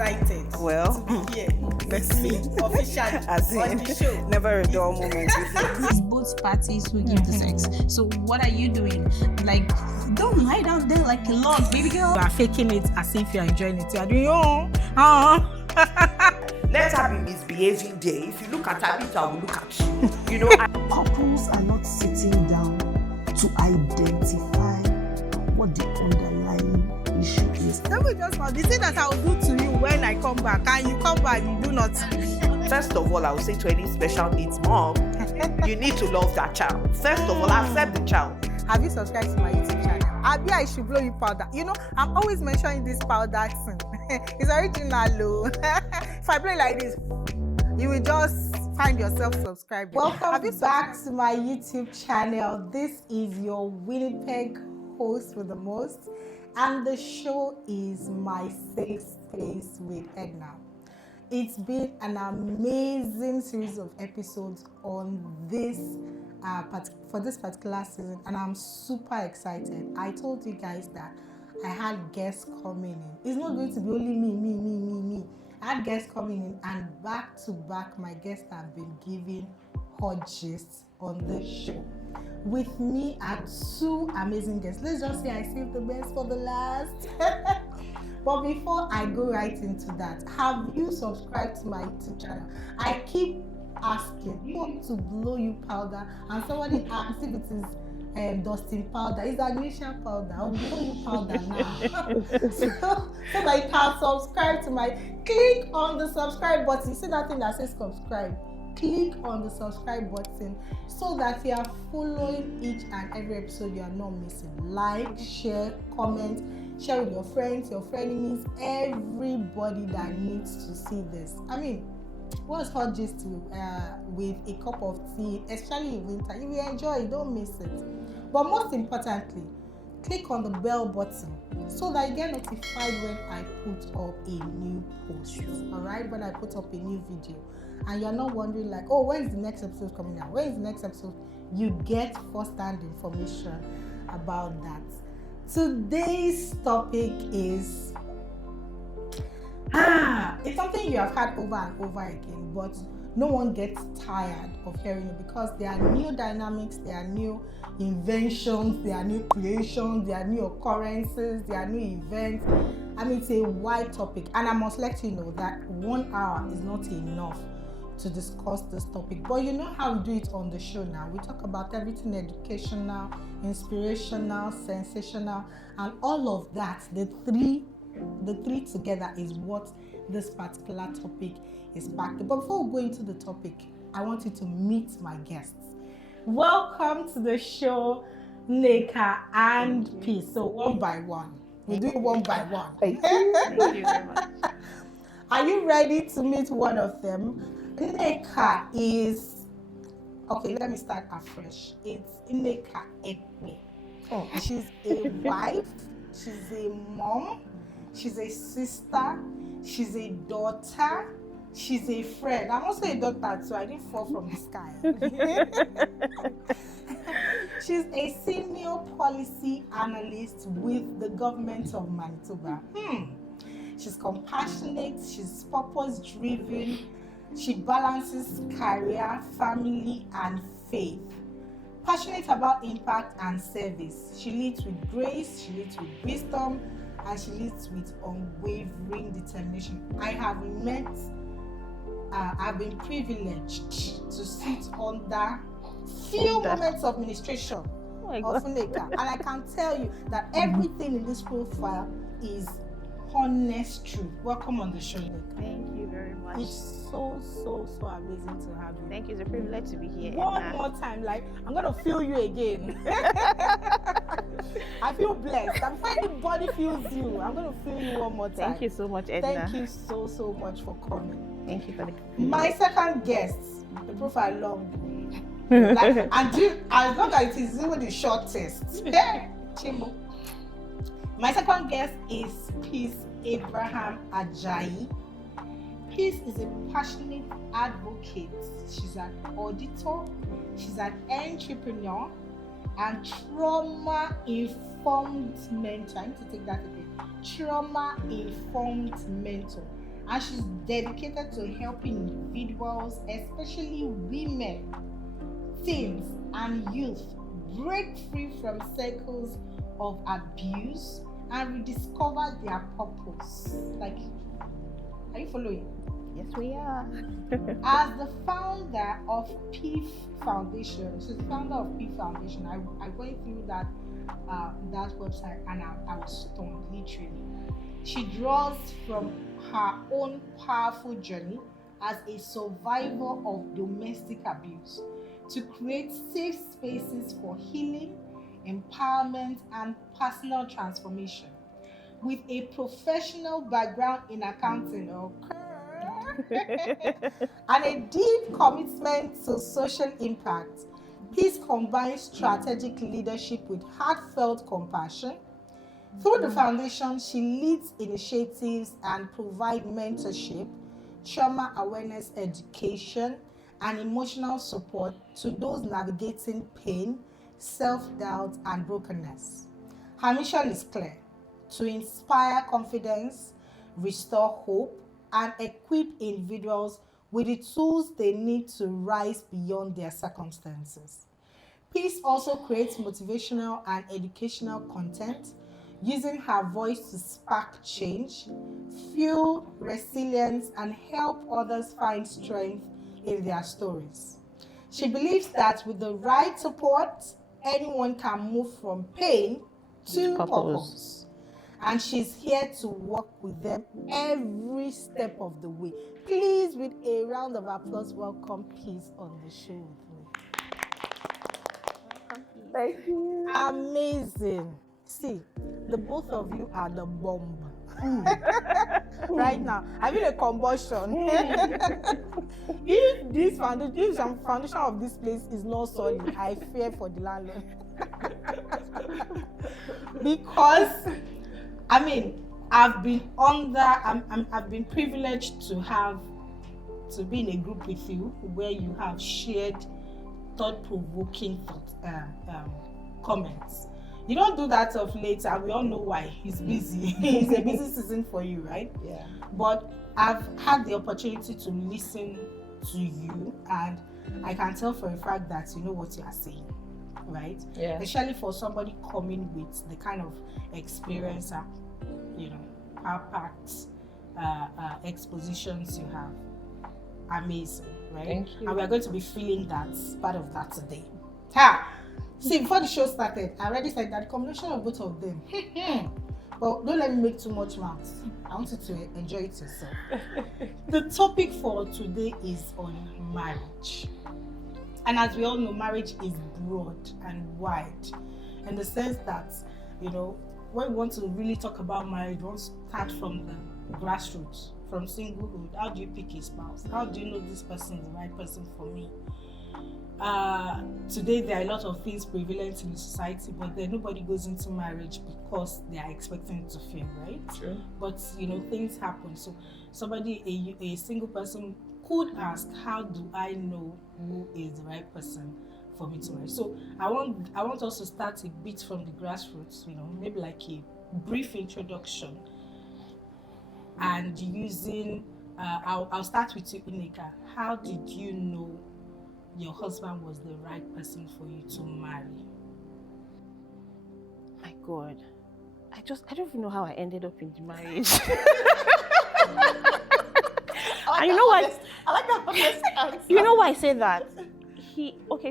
excited Well, to be here. let's see. Officially As on in, the show. never a dull moment. It's both parties who give the sex. So what are you doing? Like, don't lie down there like a log, baby girl. You are faking it as if you are enjoying it. You are doing Let her be misbehaving there. If you look at her, I will look at you. You know, Couples are not sitting down to identify what the underlying issue is. Let me just know the thing that I will do to you when I come back, and you come back, you do nothing. First of all, I will say to any special needs mom, you need to love that child. First of all, accept the child. Have you subscribed to my YouTube channel? Abi, I should blow you powder. You know, I'm always mentioning this powder thing. It's original, though. If I play like this, you will just find yourself subscribed. Welcome back to my YouTube channel. This is your Winnipeg host with the most, and the show is My Safe Space with Edna. It's been an amazing series of episodes on this for this particular season, and I'm super excited. I told you guys that I had guests coming in. It's not going to be only me. I had guests coming in, and back to back, my guests have been giving hot gists on the show. With me are two amazing guests. Let's just say I saved the best for the last. But before I go right into that, have you subscribed to my YouTube channel? I keep asking, you want to blow you powder? And somebody asks if it is dusting powder. It's Agnesian powder. I'll blow you powder now. so that you can subscribe to my, click on the subscribe button. See that thing that says subscribe? Click on the subscribe button so that you are following each and every episode. You are not missing. Like, share, comment, share with your friends, your frenemies, everybody that needs to see this. I mean, what's hot gist with a cup of tea, especially in winter? You will enjoy it, don't miss it. But most importantly, click on the bell button so that you get notified when I put up a new post. Alright, when I put up a new video. And you're not wondering like, oh, when is the next episode coming out? When is the next episode? You get first-hand information about that. Today's topic is it's something you have had over and over again, but no one gets tired of hearing it because there are new dynamics, there are new inventions, there are new creations, there are new occurrences, there are new events. I mean, it's a wide topic, and I must let you know that 1 hour is not enough to discuss this topic. But you know how we do it on the show now. We talk about everything educational, inspirational, sensational, and all of that. The three together is what this particular topic is packed. But before we go into the topic, I want you to meet my guests. Welcome to the show, Nneka and Peace. So one by one. We'll do it one by one. Thank you very much. Are you ready to meet one of them? Nneka is, okay, let me start afresh. It's Nneka Ekpe. Oh, she's a wife, she's a mom, she's a sister, she's a daughter, she's a friend. I'm also a doctor, so I didn't fall from the sky. She's a senior policy analyst with the government of Manitoba. She's compassionate, she's purpose-driven, she balances career, family, and faith. Passionate about impact and service. She leads with grace, she leads with wisdom, and she leads with unwavering determination. I've been privileged to sit under few moments of ministration of Nneka, and I can tell you that everything in this profile is honest truth. Welcome on the show, Nneka. Thank you very much. It's so amazing to have you. Thank you. It's a privilege to be here. One more time, like I'm gonna feel you again. I feel blessed. I'm finding anybody feels you. I'm gonna feel you one more time. Thank you so much, Edna. Thank you so much for coming. Thank you for the My second guest, the profile long. As long as it is even the shortest. Chimo. My second guest is Peace Abraham Ajayi. Peace is a passionate advocate. She's an auditor, she's an entrepreneur, and trauma-informed mentor. I need to take that again. Trauma-informed mentor. and she's dedicated to helping individuals, especially women, teens, and youth break free from cycles of abuse and rediscover their purpose. Like, are you following? Yes, we are. As the founder of PIF Foundation, she's the founder of PIF Foundation. I went through that website and I was stunned, literally. She draws from her own powerful journey as a survivor of domestic abuse to create safe spaces for healing, empowerment, and personal transformation. With a professional background in accounting, and a deep commitment to social impact, Peace combines strategic leadership with heartfelt compassion. Through the foundation, she leads initiatives and provides mentorship, trauma awareness education, and emotional support to those navigating pain, self-doubt, and brokenness. Her mission is clear: to inspire confidence, restore hope, and equip individuals with the tools they need to rise beyond their circumstances. Peace also creates motivational and educational content, using her voice to spark change, fuel resilience, and help others find strength in their stories. She believes that with the right support, anyone can move from pain to purpose. And she's here to work with them every step of the way. Please, with a round of applause, welcome Peace on the show with me. Thank you. Amazing. See, the both of you are the bomb. Right now, I'm in a combustion. If this foundation, if some foundation of this place is not solid, I fear for the landlord. Because I mean, I've been privileged to be in a group with you where you have shared thought-provoking comments. You don't do that of late, and we all know why. He's busy. It's a busy season for you, right? Yeah. But I've had the opportunity to listen to you, and I can tell for a fact that you know what you are saying, right? Yeah. Especially for somebody coming with the kind of experience and power-packed expositions you have. Amazing, right? Thank you. And we are going to be feeling that part of that today. Ha! See, before the show started, I already said that the combination of both of them. But don't let me make too much mouth. I want you to enjoy it yourself. The topic for today is on marriage. And as we all know, marriage is broad and wide, in the sense that, when we want to really talk about marriage, we want to start from the grassroots, from singlehood. How do you pick a spouse? How do you know this person is the right person for me? Today there are a lot of things prevalent in the society, but then nobody goes into marriage because they are expecting it to fail, right? True. But things happen. So somebody, a single person could ask, how do I know who is the right person for me to marry? So I want us to start a bit from the grassroots, maybe like a brief introduction, and using I'll start with you, Inika. How did you know your husband was the right person for you to marry? My God. I don't even know how I ended up in the marriage. And you know what? I like that honest answer. You know why I say that?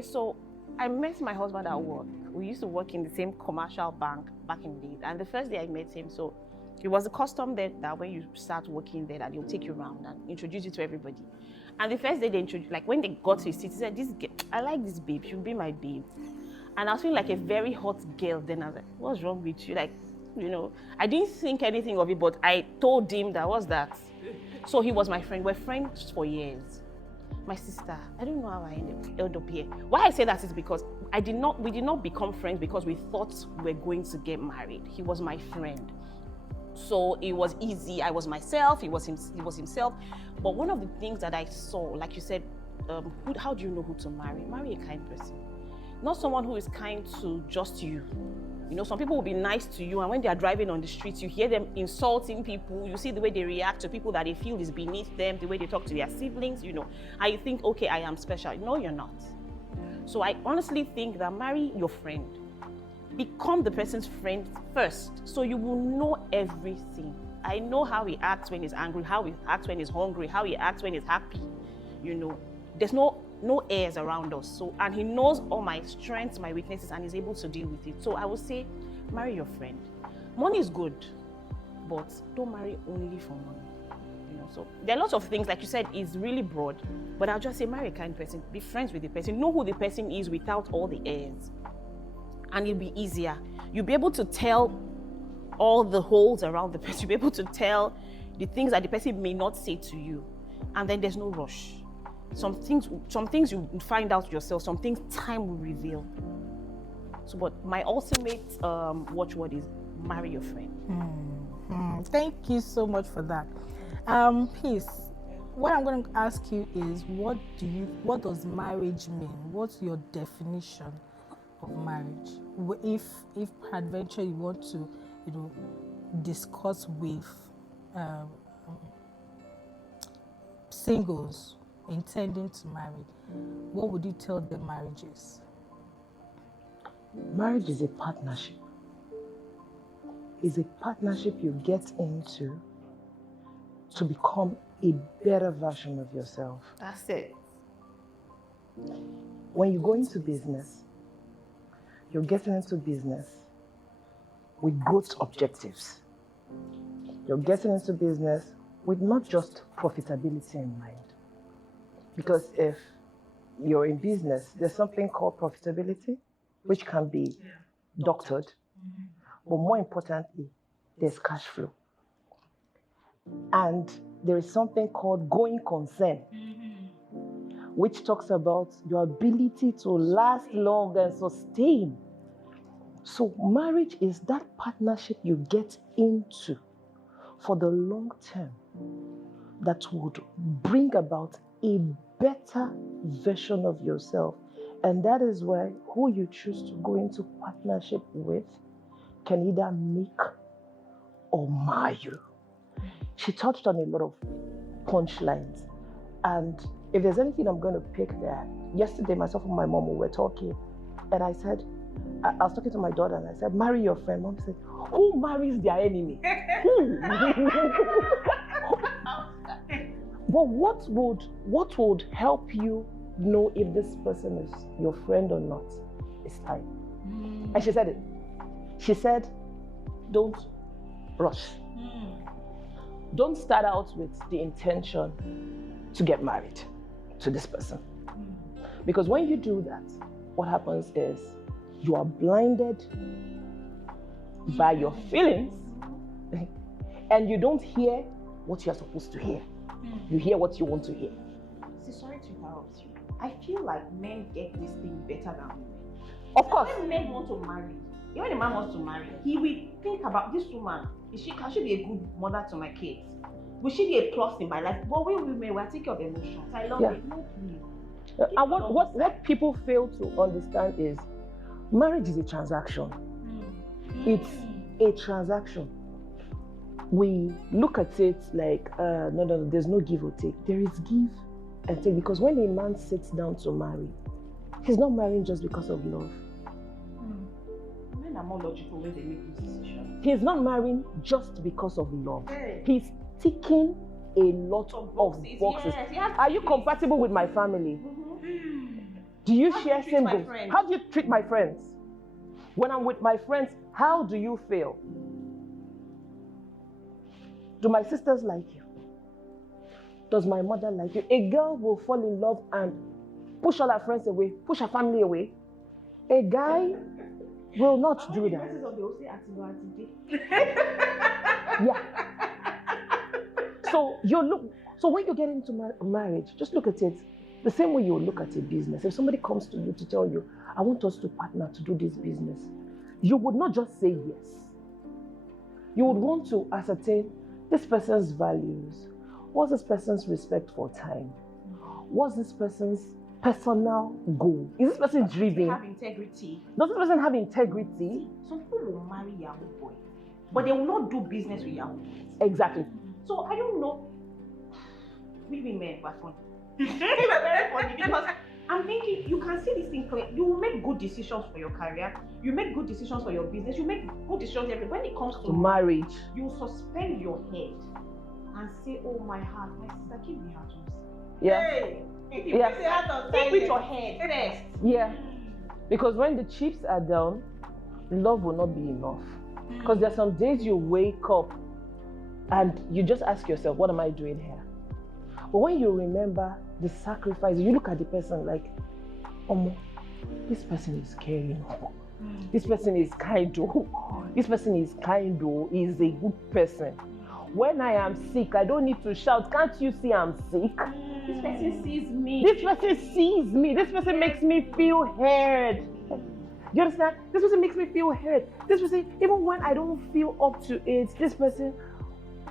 So I met my husband at work. We used to work in the same commercial bank back in the day. And the first day I met him, so it was a custom there that when you start working there, that they'll take you around and introduce you to everybody. And the first day they introduced, like when they got to his seat, he said, I like this babe, she'll be my babe. And I was feeling like a very hot girl then. I was like, what's wrong with you? Like, I didn't think anything of it, but I told him that was that. So he was my friend. We're friends for years. My sister, I don't know how I ended up here. Why I say that is because we did not become friends because we thought we were going to get married. He was my friend. So it was easy. I was myself, he was himself. But one of the things that I saw, like you said, how do you know who to marry? Marry a kind person. Not someone who is kind to just you. You know, some people will be nice to you, and when they are driving on the streets, you hear them insulting people. You see the way they react to people that they feel is beneath them, the way they talk to their siblings, you know, and you think, okay, I am special. No, you're not. So I honestly think that marry your friend. Become the person's friend first, so you will know everything. I know how he acts when he's angry, how he acts when he's hungry, how he acts when he's happy. You know, there's no airs around us. So, and he knows all my strengths, my weaknesses, and is able to deal with it. So I would say, marry your friend. Money is good, but don't marry only for money. You know, so there are lots of things, like you said, is really broad, but I'll just say marry a kind person, be friends with the person, know who the person is without all the airs. And it'll be easier. You'll be able to tell all the holes around the person. You'll be able to tell the things that the person may not say to you. And then there's no rush. Some things you find out yourself, some things time will reveal. So, but my ultimate watchword is marry your friend. Thank you so much for that. Peace. What I'm going to ask you is, what does marriage mean? What's your definition of marriage? If peradventure you want to, you know, discuss with singles intending to marry, what would you tell them marriage is? Marriage is a partnership. It's a partnership you get into to become a better version of yourself. That's it. When you go into business, you're getting into business with growth objectives. You're getting into business with not just profitability in mind. Because if you're in business, there's something called profitability, which can be doctored. But more importantly, there's cash flow. And there is something called going concern, which talks about your ability to last long and sustain. So marriage is that partnership you get into for the long term that would bring about a better version of yourself. And that is why who you choose to go into partnership with can either make or mar you. She touched on a lot of punchlines. And if there's anything I'm going to pick there, yesterday myself and my mom were talking, and I said, I was talking to my daughter and I said, marry your friend. Mom said, who marries their enemy? Who? But what would help you know if this person is your friend or not? It's time. And she said it. She said, don't rush. Don't start out with the intention to get married to this person. Because when you do that, what happens is you are blinded by your feelings and you don't hear what you're supposed to hear. You hear what you want to hear. See, sorry to interrupt you. I feel like men get this thing better than women. Of course. When men want to marry, even a man wants to marry, he will think about this woman. Can she be a good mother to my kids? Will she be a plus in my life? But we women, we are taking care of emotions. I love it. No, please. And what people fail to understand is marriage is a transaction. It's a transaction. We look at it like, no, there's no give or take. There is give and take, because when a man sits down to marry, he's not marrying just because of love. Men are more logical when they make this decision. He's not marrying just because of love. Hey. He's ticking a lot of boxes. Yes, Are you compatible with my family? Do you share same goals? How do you treat my friends? When I'm with my friends, how do you feel? Do my sisters like you? Does my mother like you? A girl will fall in love and push all her friends away, push her family away. A guy will not do that. Yeah. So when you get into marriage, just look at it the same way you look at a business. If somebody comes to you to tell you, I want us to partner to do this business, you would not just say yes. You would want to ascertain this person's values. What's this person's respect for time? What's this person's personal goal? Is this person driven? Have integrity. Does this person have integrity? Some people will marry Yahoo boys, but they will not do business with Yahoo boys. Exactly. So I don't know. We women were funny. We were very funny because I'm thinking you can see this thing clear. You will make good decisions for your career. You make good decisions for your business. You make good decisions everywhere. When it comes to Marriage. you suspend your head and say, "Oh my heart, my sister, keep the heart." Yeah. Hey, Yeah. Think with your head first. Yeah. Because when the chips are down, love will not be enough. Because there's some days you wake up and you just ask yourself, what am I doing here? But when you remember the sacrifice, you look at the person like, this person is caring. This person is kind. This person is kind. Is a good person. When I am sick, I don't need to shout. Can't you see I'm sick? This person sees me. This person sees me. This person makes me feel heard. Do you understand? This person makes me feel heard. This person, even when I don't feel up to it, this person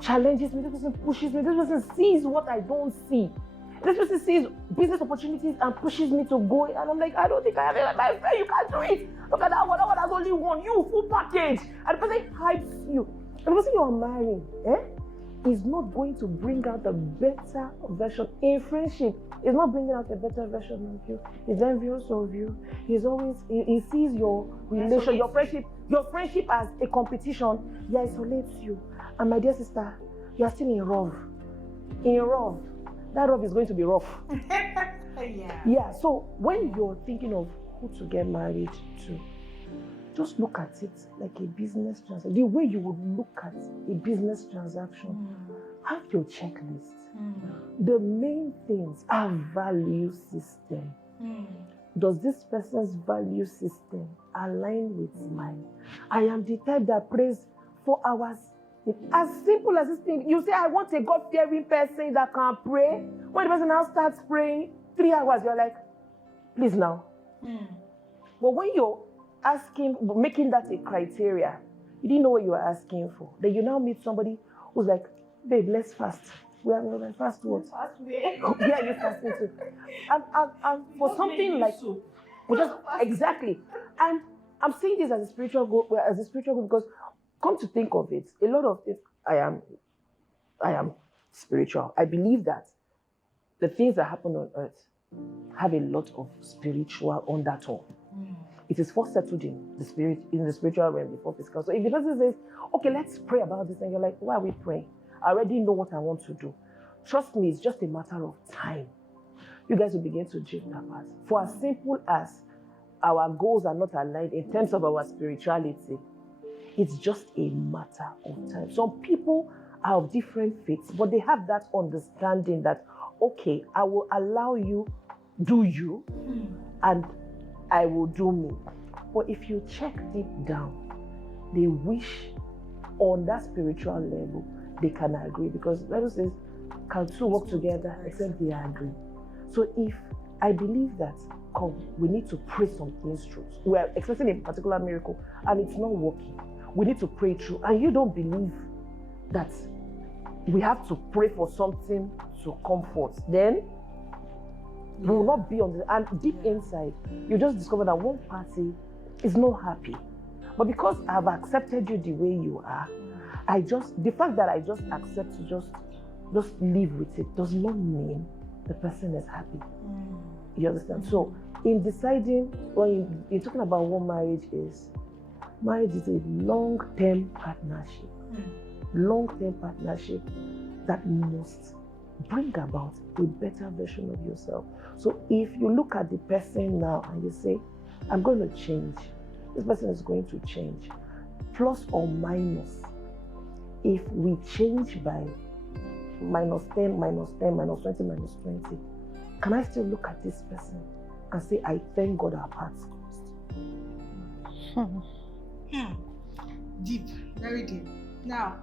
challenges me. This person pushes me. This person sees what I don't see. This person sees business opportunities and pushes me to go. And I'm like, I don't think I have it. Like, my friend, you can't do it. Look at that one. That one has only one. You, full package. And the person hypes you. And the person you are marrying, is not going to bring out a better version in friendship. He's not bringing out a better version of you. He's envious of you. He's always, he sees your relation, your friendship as a competition. He isolates you. And my dear sister, you are still in love. In love. That love is going to be rough. Yeah. So when you're thinking of who to get married to, just look at it like a business transaction. The way you would look at a business transaction. Have your checklist. The main things are value system. Does this person's value system align with mine? I am the type that prays 4 hours. As simple as this thing, you say, I want a God-fearing person that can pray. When the person now starts praying 3 hours, you're like, please now. But when you're making that a criteria, you didn't know what you were asking for. Then you now meet somebody who's like, babe, let's fast. We are going to fast what? Yeah, you fasting too. And for something like, exactly. And I'm saying this as a spiritual goal, because come to think of it, a lot of it, I am spiritual. I believe that the things that happen on earth have a lot of spiritual undertone. It is first settled in the spiritual realm before physical. So if the person says, okay, let's pray about this, and you're like, why are we praying? I already know what I want to do. Trust me, it's just a matter of time. You guys will begin to drift apart. For as simple as our goals are not aligned in terms of our spirituality, it's just a matter of time. Some people are of different faiths, but they have that understanding that, okay, I will allow you, do you, and I will do me. But if you check deep down, they wish on that spiritual level, they can agree. Because the Bible says, can two work together except they agree? So if I believe that, we need to pray some things through. We are expecting a particular miracle and it's not working. We need to pray through. And you don't believe that we have to pray for something to comfort. Then we will not be on the, and deep inside, you just discover that one party is not happy. But because I've accepted you the way you are, the fact that I just accept to just live with it does not mean the person is happy. You understand? So in deciding, when you're talking about what marriage is a long-term partnership. Long-term partnership that must bring about a better version of yourself. So if you look at the person now and you say, I'm going to change, this person is going to change, plus or minus, if we change by minus 10, minus 10, minus 20, minus 20, can I still look at this person and say, I thank God our paths crossed? Deep, very deep. Now,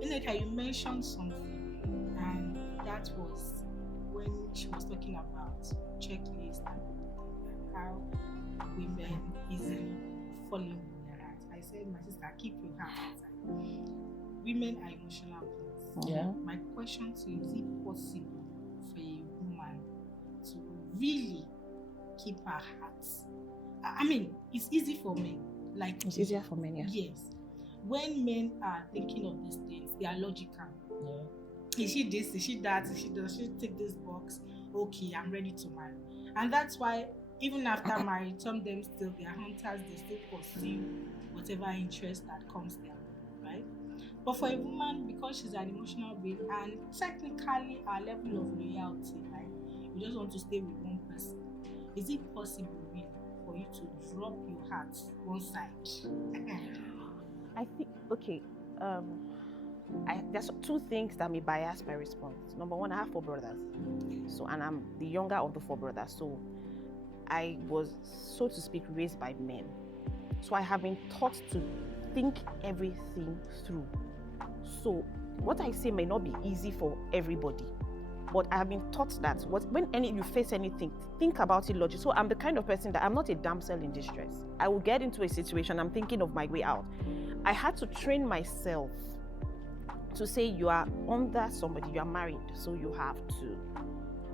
Ineka, you mentioned something, and that was when she was talking about checklist and how women easily fall in their heart. I said, my sister, keep your heart outside. Women are emotional beings. Yeah. My question to you, is it possible for a woman to really keep our hearts. I mean, it's easy for men. Like It's easier for men, yeah. Yes. When men are thinking of these things, they are logical. Is she this? Is she that? Does she tick this box? Okay, I'm ready to marry. And that's why even after marriage, some of them still, they are hunters, they still pursue whatever interest that comes their way, right? But for a woman, because she's an emotional being, and technically our level of loyalty, like we just want to stay with one person, is it possible really for you to drop your heart one side? I think, okay, there's two things that may bias my response. Number one, I have 4 brothers. So, and I'm the younger of the 4 brothers. So I was, so to speak, raised by men. So I have been taught to think everything through. So what I say may not be easy for everybody, but I have been taught that when you face anything, think about it logically. So I'm the kind of person that I'm not a damsel in distress. I will get into a situation, I'm thinking of my way out. I had to train myself to say you are under somebody, you are married, so you have to,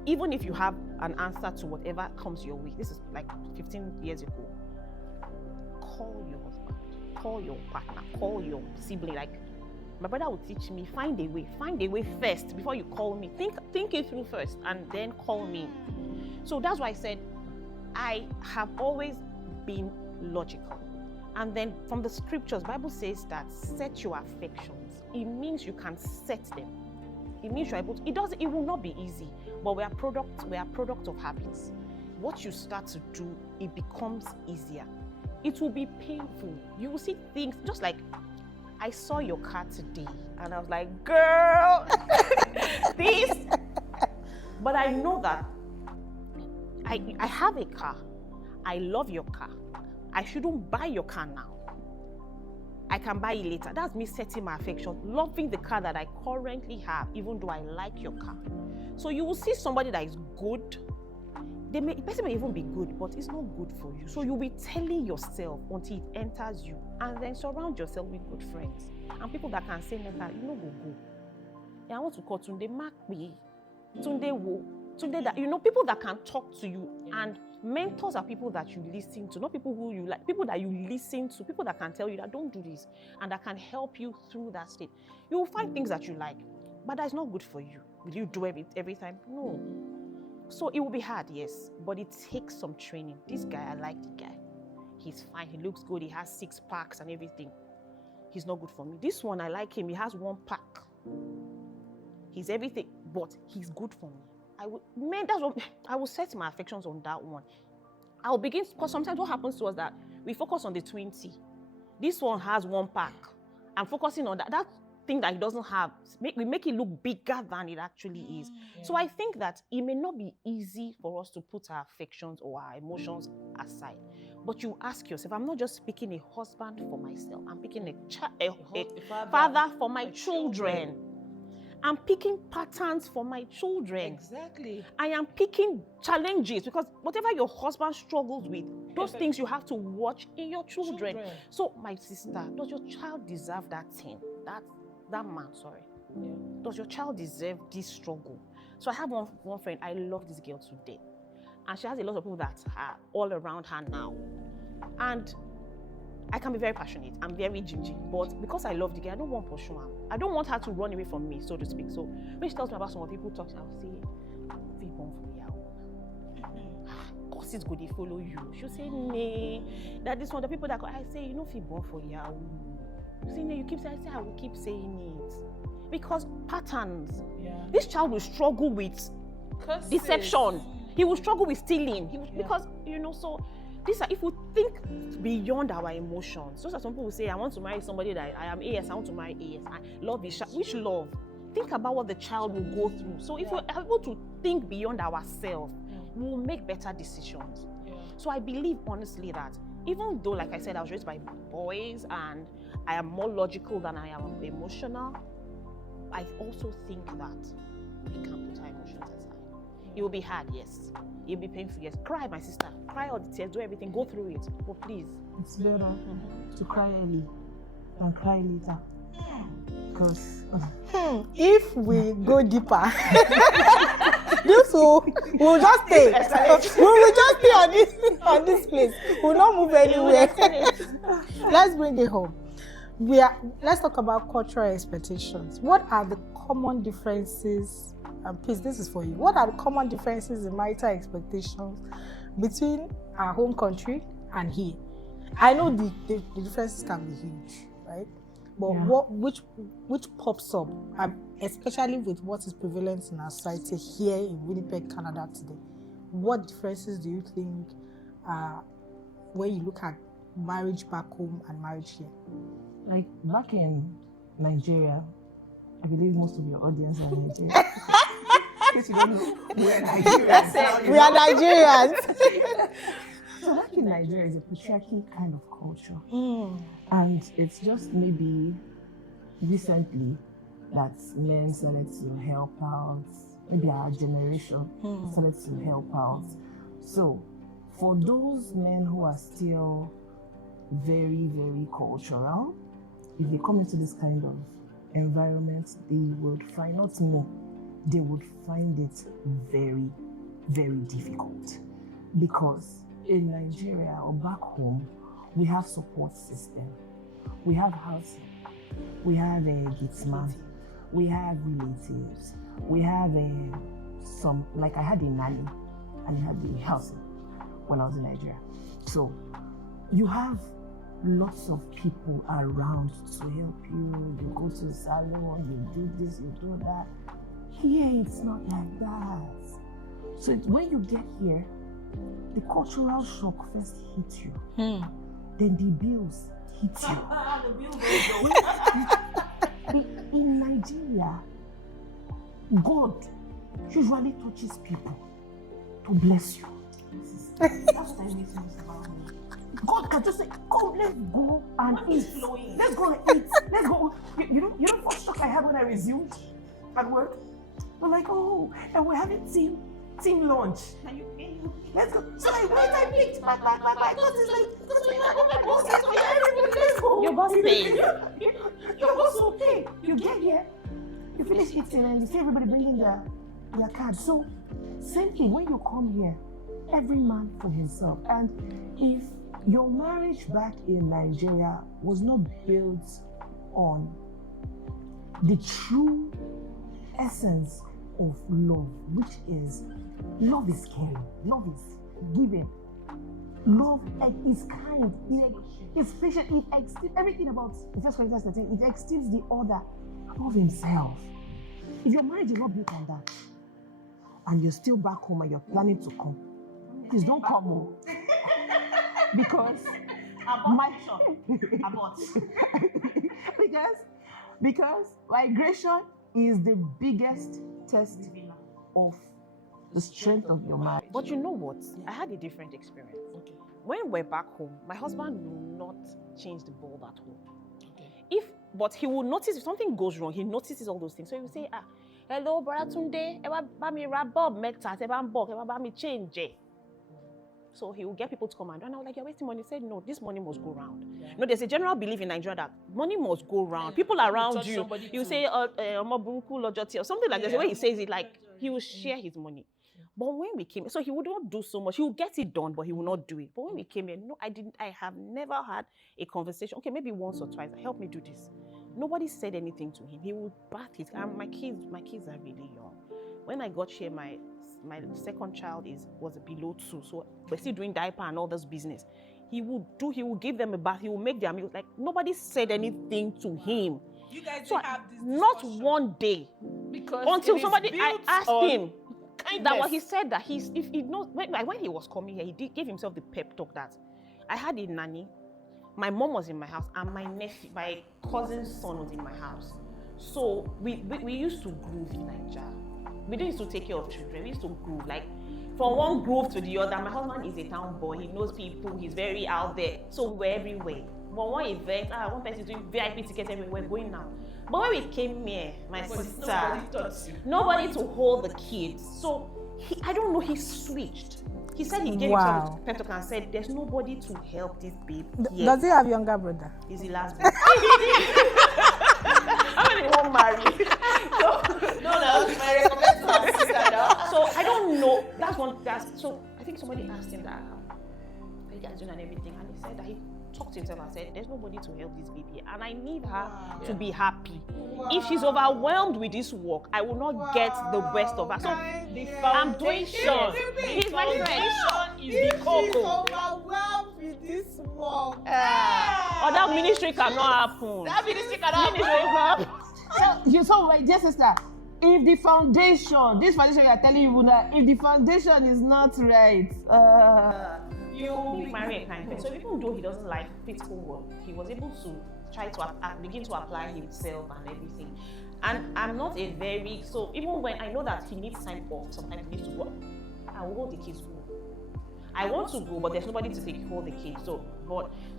even if you have an answer to whatever comes your way, this is like 15 years ago, call your husband, call your partner, call your sibling. Like my brother would teach me, find a way first before you call me. Think it through first and then call me. So that's why I said I have always been logical. And then from the scriptures, Bible says that set your affections. It means you can set them. It means you're able to, it will not be easy, but we are product of habits. What you start to do, it becomes easier. It will be painful. You will see things, just like I saw your car today and I was like, girl, this. But I know that I have a car. I love your car. I shouldn't buy your car now. I can buy it later. That's me setting my affection, loving the car that I currently have, even though I like your car. So you will see somebody that is good. The person may even be good, but it's not good for you. So you'll be telling yourself until it enters you, and then surround yourself with good friends and people that can say, "Neka, you know, go. Yeah, I want to call Tunde Makbi, Tunde Wo, Tunde that people that can talk to you and." Mentors are people that you listen to, not people who you like, people that you listen to, people that can tell you that don't do this and that can help you through that state. You will find things that you like, but that's not good for you. Will you do it every time? No. So it will be hard, yes, but it takes some training. This guy, I like the guy. He's fine, he looks good, he has 6 packs and everything. He's not good for me. This one, I like him, he has 1 pack. He's everything, but he's good for me. That's what I will set my affections on that one. I'll begin, because sometimes what happens to us that we focus on the 20. This one has 1 pack. I'm focusing on that thing that he doesn't have. We make it look bigger than it actually is. Yeah. So I think that it may not be easy for us to put our affections or our emotions aside. But you ask yourself, I'm not just picking a husband for myself. I'm picking a father for my children. I'm picking patterns for my children. Exactly. I am picking challenges, because whatever your husband struggles with, those things you have to watch in your children. So, my sister, does your child deserve that thing? That man, sorry. Yeah. Does your child deserve this struggle? So I have one friend, I love this girl to death. And she has a lot of people that are all around her now. And I can be very passionate. I'm very gingy. But because I love the girl, I don't want to pursue her. I don't want her to run away from me, so to speak. So when she tells me about some people talking, I'll say, "Be born for you." Cause it's good, they follow you. She'll say, "Nay, that is one of the people that I say, you know, feel born for you." You say, "Nay, you keep saying." I say, "I will keep saying it." Because patterns. Yeah. This child will struggle with deception. He will struggle with stealing. Because, so these are, if we think beyond our emotions, just as some people say, I want to marry somebody that I am AS, I want to marry AS. Love is which love? Think about what the child will go through. So if we're able to think beyond ourselves, we'll make better decisions. Yeah. So I believe honestly that even though, like I said, I was raised by boys and I am more logical than I am emotional, I also think that we can put our emotions aside. It will be hard, yes. It will be painful, yes. Cry, my sister. Cry all the tears, do everything, go through it. But please. It's better to cry early than cry later. Because if we go deeper, This will just stay. We will just stay on this place. We'll not move anywhere. Let's bring it home. Let's talk about cultural expectations. What are the common differences? And please, this is for you. What are the common differences in marital expectations between our home country and here? I know the differences can be huge, right? But which pops up, especially with what is prevalent in our society here in Winnipeg, Canada today? What differences do you think when you look at marriage back home and marriage here? Like back in Nigeria, I believe most of your audience are Nigerian. In case you don't know, we are Nigerians. We are Nigerians. So back in Nigeria is a patriarchy kind of culture. And it's just maybe recently that men started to help out, maybe our generation started to help out. So for those men who are still very, very cultural, if they come into this kind of environment, they would find, not me, they would find it very, very difficult. Because in Nigeria or back home, we have support system. We have housing. We have a gitman. We have relatives. We have some, like I had a nanny and I had the housing when I was in Nigeria. So you have lots of people around to help you. You go to the salon, you do this, you do that. Here, it's not like that. So when you get here, the cultural shock first hits you. Then the bills hit you. In Nigeria, God usually touches people to bless you. That's what I make sense about me. God can just say, "Come, let's go and eat. Let's go and eat. Let's go." You know what shock I had when I resumed at work? We're like, "Oh, and we're having team lunch. Can you pay? Let's go." So I went, I picked my boss is like, my boss is like, everybody, let's go. Your boss pays. Your boss will pay. You get here, you finish eating, and you see everybody bringing their card. So same thing when you come here, every man for himself. And if your marriage back in Nigeria was not built on the true essence of love, which is love is caring, love is giving, love is kind, it's patient, it extends everything about 1 Corinthians 13, it extends the other above himself. If your marriage is not built on that, and you're still back home and you're planning to come, please don't come home. Because because migration is the biggest test of the strength of your marriage. But you know what? I had a different experience. When we're back home, my husband will not change the bulb at home. But he will notice if something goes wrong, he notices all those things. So he will say, hello, brother Tunde, eba mi ra bulb meta, eba mi change. So he will get people to come and I was like, you're wasting money. He said, no, this money must go round. No, there's a general belief in Nigeria that money must go round. People around you, you say, or something like that. The way he says it, like, he will share his money. But when we came, so he would not do so much. He will get it done, but he will not do it. But when we came here, no, I have never had a conversation. Okay, maybe once or twice, help me do this. Nobody said anything to him. He would bath his, and my kids are really young. When I got here, my second child was below 2, so we're still doing diaper and all this business. He will give them a bath, he will make their meals. Like, nobody said anything to him. You guys so have this not discussion. One day. Because until somebody I asked him kindness. that what he said that if he knows when he was coming here, he gave himself the pep talk that I had a nanny, my mom was in my house, and my cousin's son was in my house. So we used to groove in Nigeria. We didn't used to take care of children. We used to groove, like from one grove to the other. My husband is a town boy. He knows people. He's very out there. So we're everywhere. But one event, one person is doing VIP tickets everywhere. We're going now. But when we came here, my sister, nobody to hold the kids. So I don't know. He switched. He said he gave himself a pep talk and said, "There's nobody to help this babe." Does he have younger brother? He's the last baby. I mean, he won't marry. So I so I think somebody asked him that, how you guys doing and everything, and he said that he talked to himself and said, there's nobody to help this baby, and I need her to be happy. If she's overwhelmed with this work, I will not get the best of her. So I'm doing sure. He's my friend. Is the cocoa. overwhelmed with this work. Or that ministry cannot happen. That ministry cannot Ministry cannot happen. So my dear sister, if the foundation, this foundation you are telling you now, if the foundation is not right, You marry a kind person. So even though he doesn't like physical work, he was able to try to begin to apply himself and everything. And I'm not a very, so even when I know that he needs time off, sometimes he needs to go, I will let the kids go. I want to go, but there's nobody to take care of the kids. So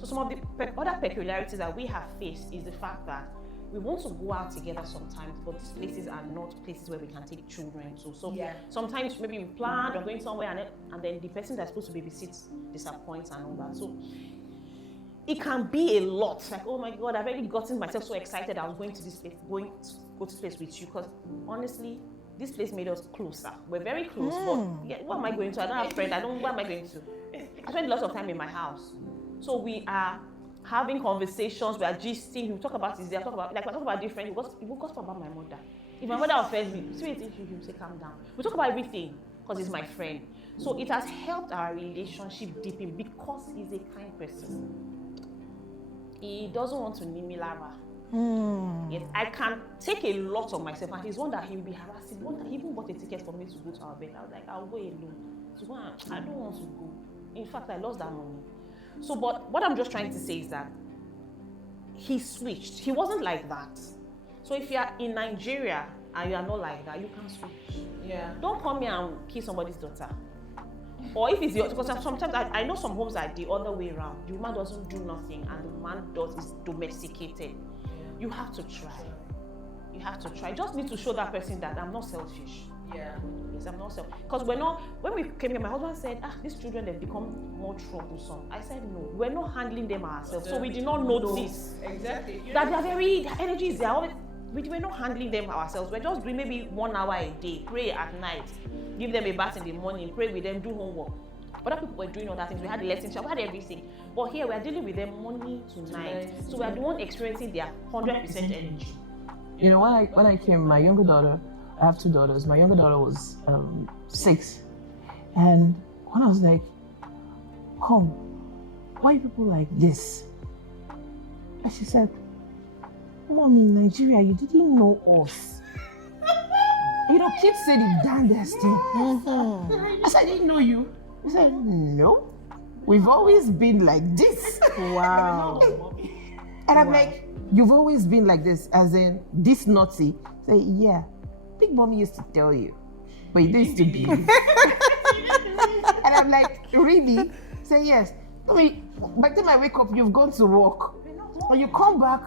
some of the other peculiarities that we have faced is the fact that we want to go out together sometimes, but these places are not places where we can take children to. So sometimes maybe we plan, we're going somewhere, and then the person that's supposed to babysit disappoints and all that. So it can be a lot. Like, oh my God, I've already gotten myself so excited. I was going to this place, go to this place with you, because honestly, this place made us closer. We're very close, but what am I going to? I don't have friends. What am I going to? I spend lots of time in my house. So we are having conversations, we are gisting, we talk about this, we talk about different, we gossip about my mother. If my mother offends me, see what you say, calm down. We talk about everything because he's my friend. So it has helped our relationship deepen because he's a kind person. He doesn't want to name me lava. Yes, I can take a lot of myself, and he's one that he will be harassing. One that he even bought a ticket for me to go to our bed. I was like, I'll go alone. So I don't want to go. In fact, I lost that money. So, but what I'm just trying to say is that he switched. He wasn't like that. So if you are in Nigeria and you are not like that, you can switch. Yeah. Don't come here and kill somebody's daughter. Or if it's your, because sometimes I know some homes are the other way around. The woman doesn't do nothing and the man is domesticated. You have to try. You have to try. You just need to show that person that I'm not selfish. Yeah. Yes, I'm not selfish. Because when we came here, my husband said, these children, they've become more troublesome. I said, no, we're not handling them ourselves. So we did not notice. Exactly. That their energy is there. We're not handling them ourselves. We're just doing maybe 1 hour a day, pray at night, give them a bath in the morning, pray with them, do homework. Other people were doing other things. We had the lesson, we had everything. But here we're dealing with them morning to night. So we're the one experiencing their 100% energy. you know, when I came, my younger daughter, I have 2 daughters. My younger daughter was 6, and when I was like, "Home, why are people like this?" And she said, "Mom, in Nigeria, you didn't know us." You know, kids say the damnedest thing. I said, "I didn't know you." He said, "No, we've always been like this." Wow. And I'm like, "You've always been like this, as in this naughty?" Say, "Yeah, Big Mommy used to tell you, but you didn't still believe." And I'm like, "Really?" Say, "Yes." By the time I wake up, you've gone to work. When you come back,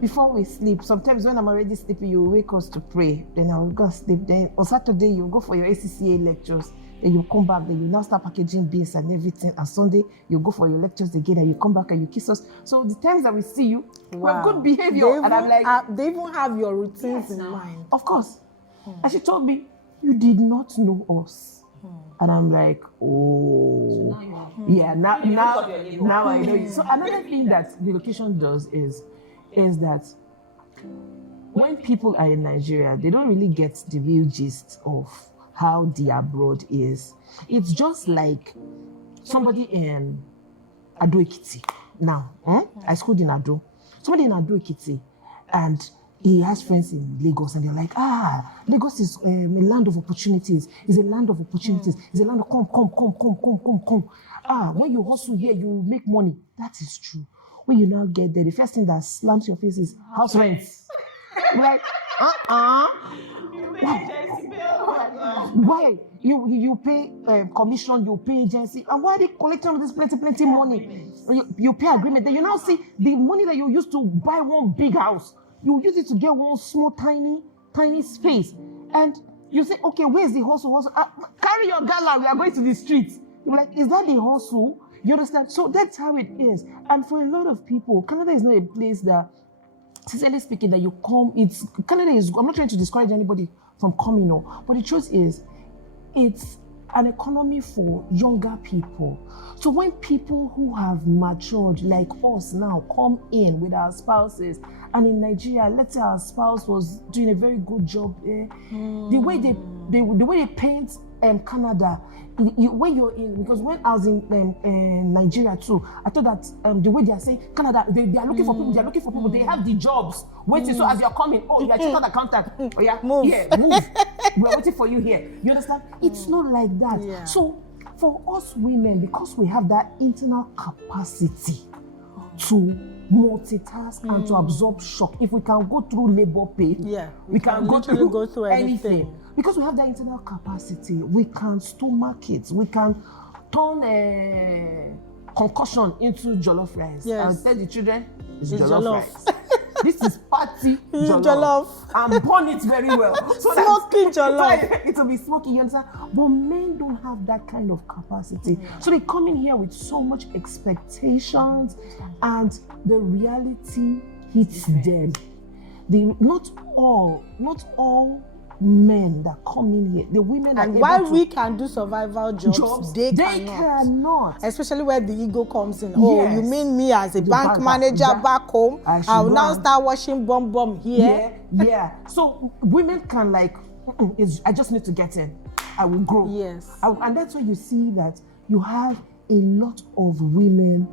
before we sleep, sometimes when I'm already sleeping, you wake us to pray. Then I'll go sleep. Then on Saturday, you go for your ACCA lectures. Then you come back, then you now start packaging beans and everything. And Sunday, you go for your lectures again, and you come back and you kiss us. So the times that we see you, we have good behavior. And I'm like, they even have your routines in mind. of course. And she told me, "You did not know us." And I'm like, "Oh, yeah, now I know you." So another thing that relocation does is that when people are in Nigeria, they don't really get the real gist of how the abroad is. It's just like somebody in Ado Ekiti now. I schooled in Ado. Somebody in Ado Ekiti, and he has friends in Lagos, and they're like, Lagos is a land of opportunities. It's a land of opportunities. It's a land of come. When you hustle here, you make money. That is true. When you now get there, the first thing that slams your face is house rent. Like, why? You pay commission, you pay agency, and why are they collecting all this plenty money? You pay agreement. Then you now see the money that you used to buy one big house, you use it to get one small tiny space, and you say, "Okay, where's the hustle? Carry your gala, we are going to the streets." You're like, "Is that the hustle?" You understand? So that's how it is. And for a lot of people, Canada is not a place that, sincerely speaking, that you come. Canada is. I'm not trying to discourage anybody from coming, but the truth is, it's an economy for younger people. So when people who have matured like us now come in with our spouses, and in Nigeria, let's say our spouse was doing a very good job, the way they paint Canada, when you're in, because when I was in Nigeria too, I thought that the way they are saying Canada, they are looking for people, they have the jobs waiting. So as you're coming, you are chartered accountant, move. We're waiting for you here. You understand? It's not like that. Yeah. So for us women, because we have that internal capacity to multitask and to absorb shock, if we can go through labor pain, we can go through anything. Because we have that internal capacity, we can stomach it. We can turn concussion into jollof rice. Yes. And tell the children, it's It's jollof jollof. rice. This is party Jollof. And burn it very well. So Smoky jollof. it will be smoky, you understand? But men don't have that kind of capacity. So they come in here with so much expectations, and the reality hits them. Not all men that come in here, the women And are while able we can do survival jobs, they cannot. Especially where the ego comes in. Oh, Yes. you mean me as a bank manager back home? I will now start washing bomb here. Yeah. So women can I just need to get in. I will grow. Yes. And that's why you see that you have a lot of women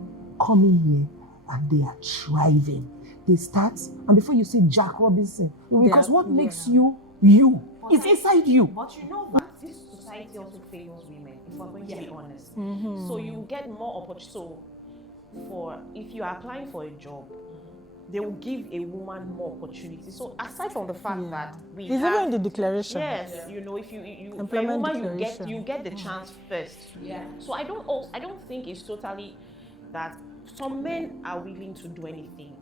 coming here and they are thriving. They start, and before you see Jack Robinson, because what makes you it's inside you. But you know that this society also favors women, if we're going to be honest. So you get more opportunity. So if you are applying for a job, they will give a woman more opportunity. So aside from the fact that we It's even in the declaration. Yes, if you Employment for a woman, declaration. you get the chance first. Yeah. So I don't think it's totally that some men are willing to do anything.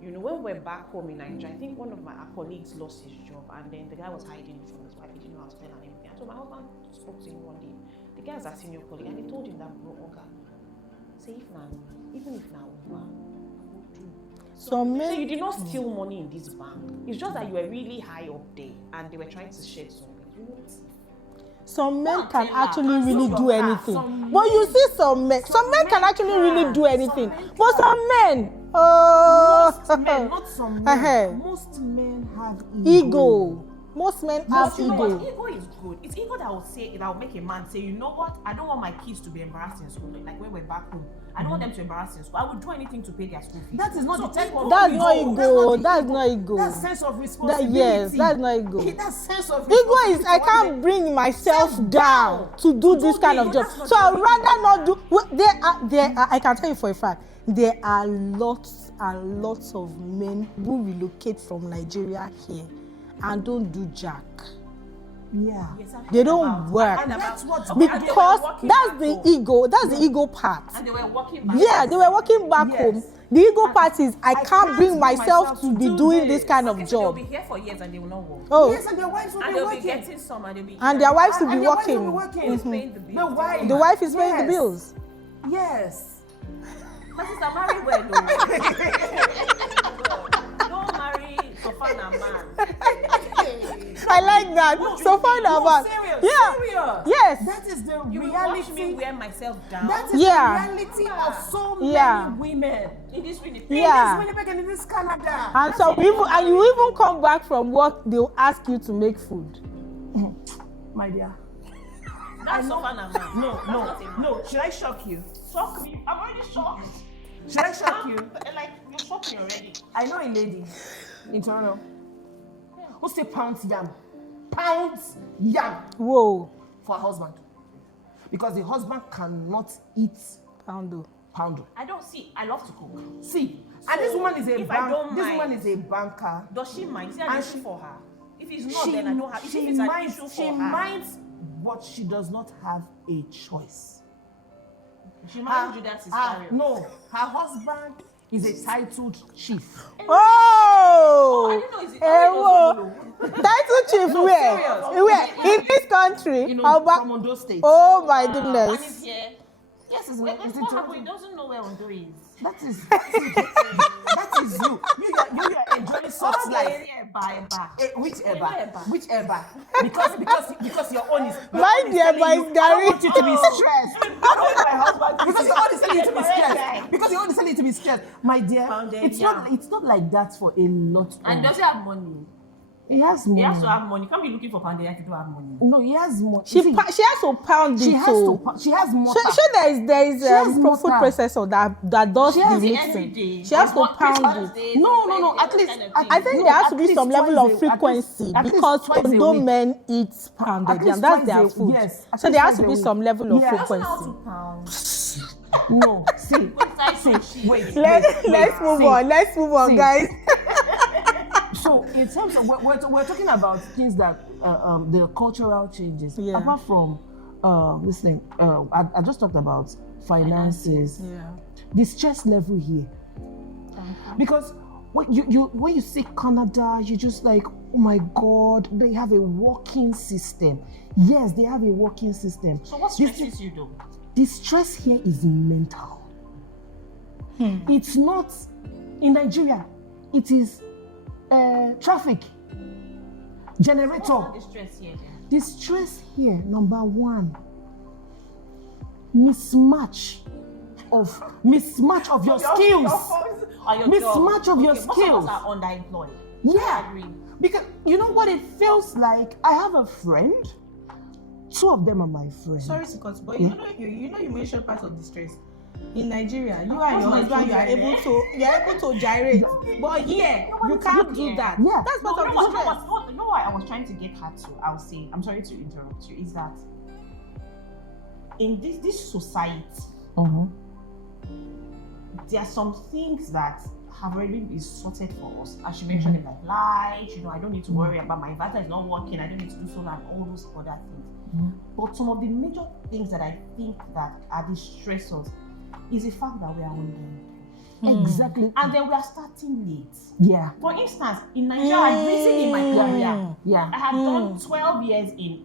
When we're back home in Nigeria, I think one of our colleagues lost his job, and then the guy was hiding from his wife. He didn't know how to tell her anything. So my husband spoke to him one day. The guy is a senior colleague, and he told him that, bro, say even if now, So you did not steal money in this bank. It's just that you were really high up there, and they were trying to share something. Some men can actually really do anything. But you see some men can actually really do anything. But some men, Most men, not some men. Most men have ego. Most men have You know ego. what? Ego is good. It's ego that will make a man say, you know what? I don't want my kids to be embarrassed in school. Like when we're back home, I don't want them to embarrass in school. I would do anything to pay their school fees. That is not the type of That's not ego. That's not ego. That sense of responsibility. Yes, that's not ego. That sense of Ego is I can't bring myself down to do this kind of job. So I'd rather not do. There are. I can tell you for a fact, there are lots and lots of men who relocate from Nigeria here and don't do jack. Yeah. They don't work. And that's what Because that's the ego. That's the ego part. And they were walking back. Yeah, they were working back Yes. home. The ego part is I can't bring myself to be doing this kind of Okay, so they'll job. be here for years and they will not work. Oh, Yes, and their wives will And be they'll be working. getting some and they'll be and their wives will be And their wives will be working. working. Who's paying the bills? The wife. The wife is paying the Yes. bills. Yes. My sister, marry well, no. Don't marry Sofana man. I like that. So far about. Serious. Yeah. Serious. Yes. That is the You will watch me reality. wear myself down. That is Yeah. the reality of so Yeah. many women. in this really Yeah. In this Winnipeg and in this Canada. And so people, and you even come back from work, they'll ask you to make food. My dear. That's Sofana man. No. Should I shock you? Shock me. I'm already shocked. Should I shock you? Like, you shocked me already. I know a lady in Toronto who say pounds yam Whoa. for her husband because the husband cannot eat Poundo. pound. I don't see. I love to cook. See, and this woman is a if I don't this mind- woman is a banker. Does she mind? Is there And an issue she- for her? If it's not, then I don't have. If it's an issue for her, minds, but she does not have a choice. she might do that Iscariot. No, her husband is a titled chief. Oh! I didn't know. Is it? Eh, I whoa. don't know. Title chief where? Where? In this country? You know, How about? from Ondo State. Oh my And goodness. it's here. Yes, it's Wait, it's what happened? interrupting. He doesn't know where Ondo is. That is you. You are enjoying soft life. Which Eba? Because your own is. My dear, my I don't want you to be stressed. I don't want my husband because your own is telling you to be stressed. Because your own is telling you to be stressed, my dear. It's not like that for a lot. And does he have money? He has money. He has to have money. You can't be looking for Pandey if you don't have money. No, he has money. She has to pound She it. has So to. She has more. there is has food mortar. processor that does She has the it every mixing. day. She has to What, pound Christmas it. Day, No. birthday, At least, kind of thing. I think No, there has at to be least some level twice of a- frequency at least because twice a Ondo week. men eat pounded At least yam. That's twice their a- food. yes, at So least there has twice to a be week. some level of Yeah. He doesn't know how frequency. to pound. No, see, Wait. Let's move on. Let's move on, See. guys. So in terms of we're talking about things that the cultural changes. Yeah. Apart from this thing, I just talked about finances. Yeah. The stress level here, because when you see Canada, you're just like, oh my God, they have a working system. Yes, they have a working system. So what stresses you though? The stress here is mental. It's not in Nigeria. It is traffic, generator. What's not the stress here then? The stress here, number one, mismatch of your skills. Mismatch of your Most skills. of us are underemployed. Yeah. I agree. Because you know what it feels like? I have a friend. Two of them are my friends. Sorry to cut, but Yeah. you mentioned part of the stress. In Nigeria, you Of and your course my husband, you are able to gyrate. But here, you can't do that. Yeah. That's No, part you of know the what, stress. you know what I was trying to get her to, I'll say, I'm sorry to interrupt you, is that in this society, there are some things that have already been sorted for us. As you mentioned in my light, I don't need to worry about my inverter is not working, I don't need to do solar and all those other things. But some of the major things that I think that are the stressors is the fact that we are underemployed. Exactly. And then we are starting late. Yeah. For instance, in Nigeria, I'm recently in my career. Yeah. I had done 12 years in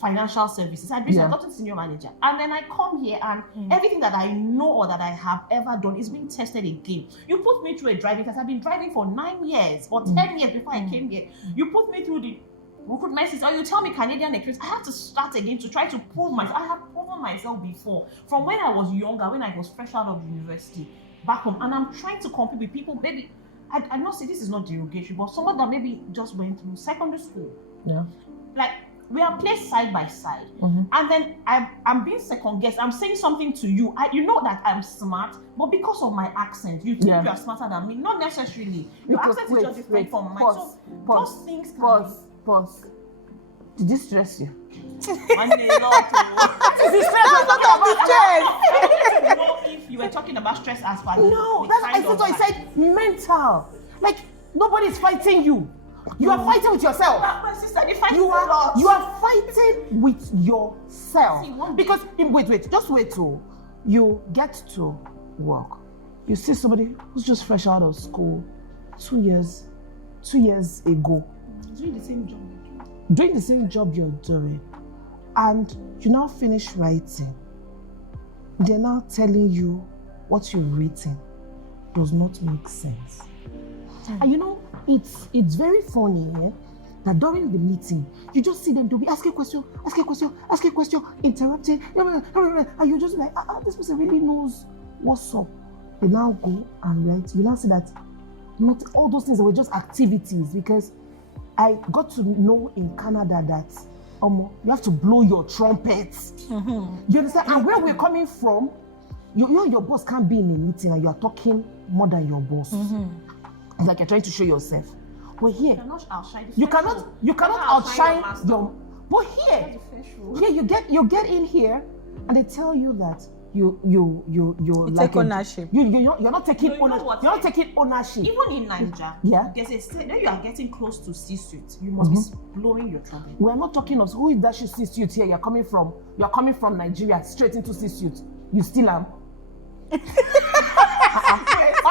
financial services. I'd recently Yeah. gotten senior manager. And then I come here and everything that I know or that I have ever done is being tested again. You put me through a driving test. I've been driving for 9 years or 10 years before I came here. You put me through the recruitment system, or you tell me Canadian experience. I have to start again to try to prove myself. I have proven myself before. From when I was younger, when I was fresh out of university, back home. And I'm trying to compete with people, maybe, I'm not saying this is not derogatory, but someone that maybe just went through secondary school. Yeah. Like, we are placed side by side. And then I'm being second guessed. I'm saying something to you. You know that I'm smart, but because of my accent, you think you are smarter than me. Not necessarily. Your accent is just different from mine. So those things can Pause. Did this stress you? I mean, a lot. This is stress. That's part of the stress. I don't know if you were talking about stress as part of No, the that's kind I of thought I said mental. Like nobody's fighting you. You are fighting with yourself. My sister, they fight You a lot. are fighting with yourself. See, one- Because wait, just wait till you get to work. You see somebody who's just fresh out of school 2 years ago, doing the same job. doing the same job you're doing, and you now finish writing. They're now telling you what you've written does not make sense. And you know, it's very funny that during the meeting, you just see them to be asking question, interrupting, and you just like, this person really knows what's up. They now go and write. You now see that not all those things were just activities, because I got to know in Canada that you have to blow your trumpets. You understand? And where we're coming from, you know your boss can't be in a meeting and you are talking more than your boss. It's like you're trying to show yourself. But here, you cannot outshine your. But here you get in here, and they tell you that you like take ownership. You're not taking No, you know ownership. what, You're not taking ownership. Even in Nigeria, there's a state when you are getting close to C-suite, you must be blowing your trumpet. We're not talking of who is that C-suite here. You're coming from Nigeria straight into C-suite. You still am.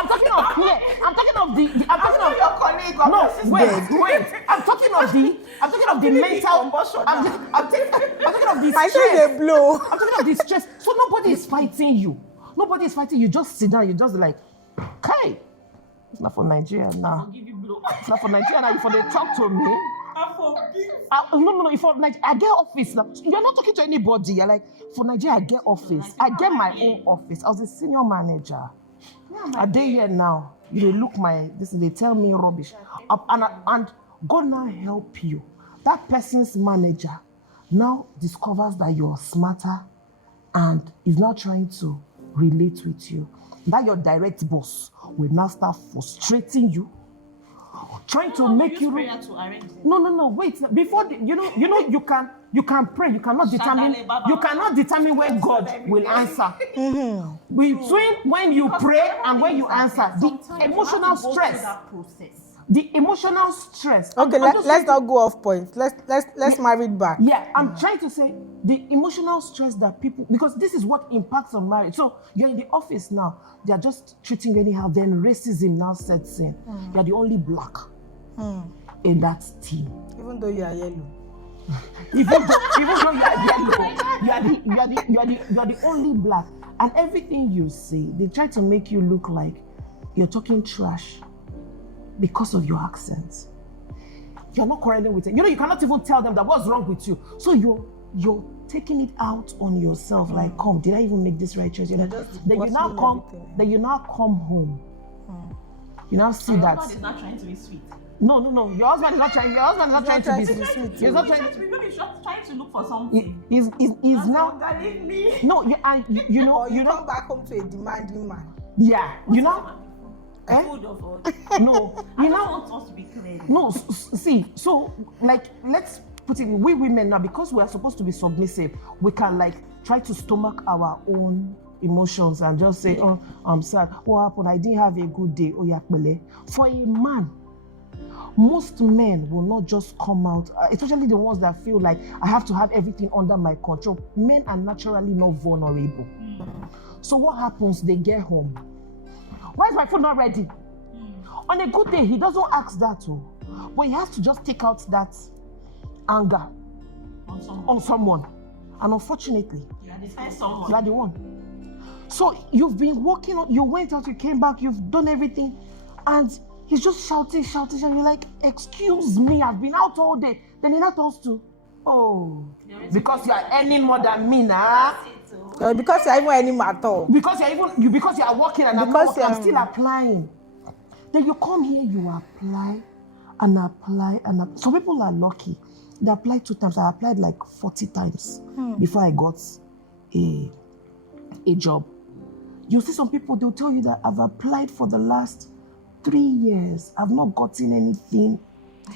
I'm talking of here. I'm talking of I'm talking of your colleague. no, wait. I'm talking of the mental. I'm talking of the I stress. say they blow. I'm talking of the stress. So nobody is fighting you. Nobody is fighting you. Just sit down. You just like, okay. It's not for Nigeria now. Give you blow. It's not for Nigeria now. If they talk to me. No. If for Nigeria, I get office now. You're not talking to anybody. You're like, for Nigeria, I get office. I get my own office. I was a senior manager. A day here now. They look they tell me rubbish. And God now help you. That person's manager now discovers that you're smarter and is now trying to relate with you. That your direct boss will now start frustrating you, trying to make you. Prayer to arrange it. No. Wait. Before you can pray. You cannot determine when God will answer. Between when you pray and when you answer, the emotional stress. The emotional stress. Okay, let's not go off point. Let's marry it back. Yeah, I'm trying to say the emotional stress that people, because this is what impacts on marriage. So you're in the office now, they are just treating you anyhow. Then racism now sets in. You're the only black in that team. Even though you are yellow. Even though you are yellow, you're the only black. And everything you say, they try to make you look like you're talking trash. Because of your accent, you're not correlating with it. You cannot even tell them that what's wrong with you. So you're taking it out on yourself. Like, come, did I even make this right choice? Then you now come home. You now see that. Your husband is not trying to be sweet. No. Your husband is not trying to be sweet. He's not trying to. Maybe he's just trying to look for something. He's now. Leave me. No, Or you come back home to a demanding man. Yeah, Food of all. No, I don't want us to be clear. No, see, so like let's put it, we women now, because we are supposed to be submissive, we can like try to stomach our own emotions and just say, oh, I'm sad. What happened? I didn't have a good day. Oh, yeah, for a man, most men will not just come out, especially the ones that feel like I have to have everything under my control. Men are naturally not vulnerable. So what happens? They get home. Why is my food not ready? On a good day, he doesn't ask that, but he has to just take out that anger on someone. And unfortunately, you are the one. So you've been working on, you went out, you came back, you've done everything, and he's just shouting, and you're like, excuse me, I've been out all day. Then he now turns to, oh, because you are earning more than me now. Because you're even earning at all. Because you are working and I'm still applying. Then you come here, you apply and apply. Some people are lucky. They apply 2 times. I applied like 40 times before I got a job. You see some people, they'll tell you that I've applied for the last 3 years. I've not gotten anything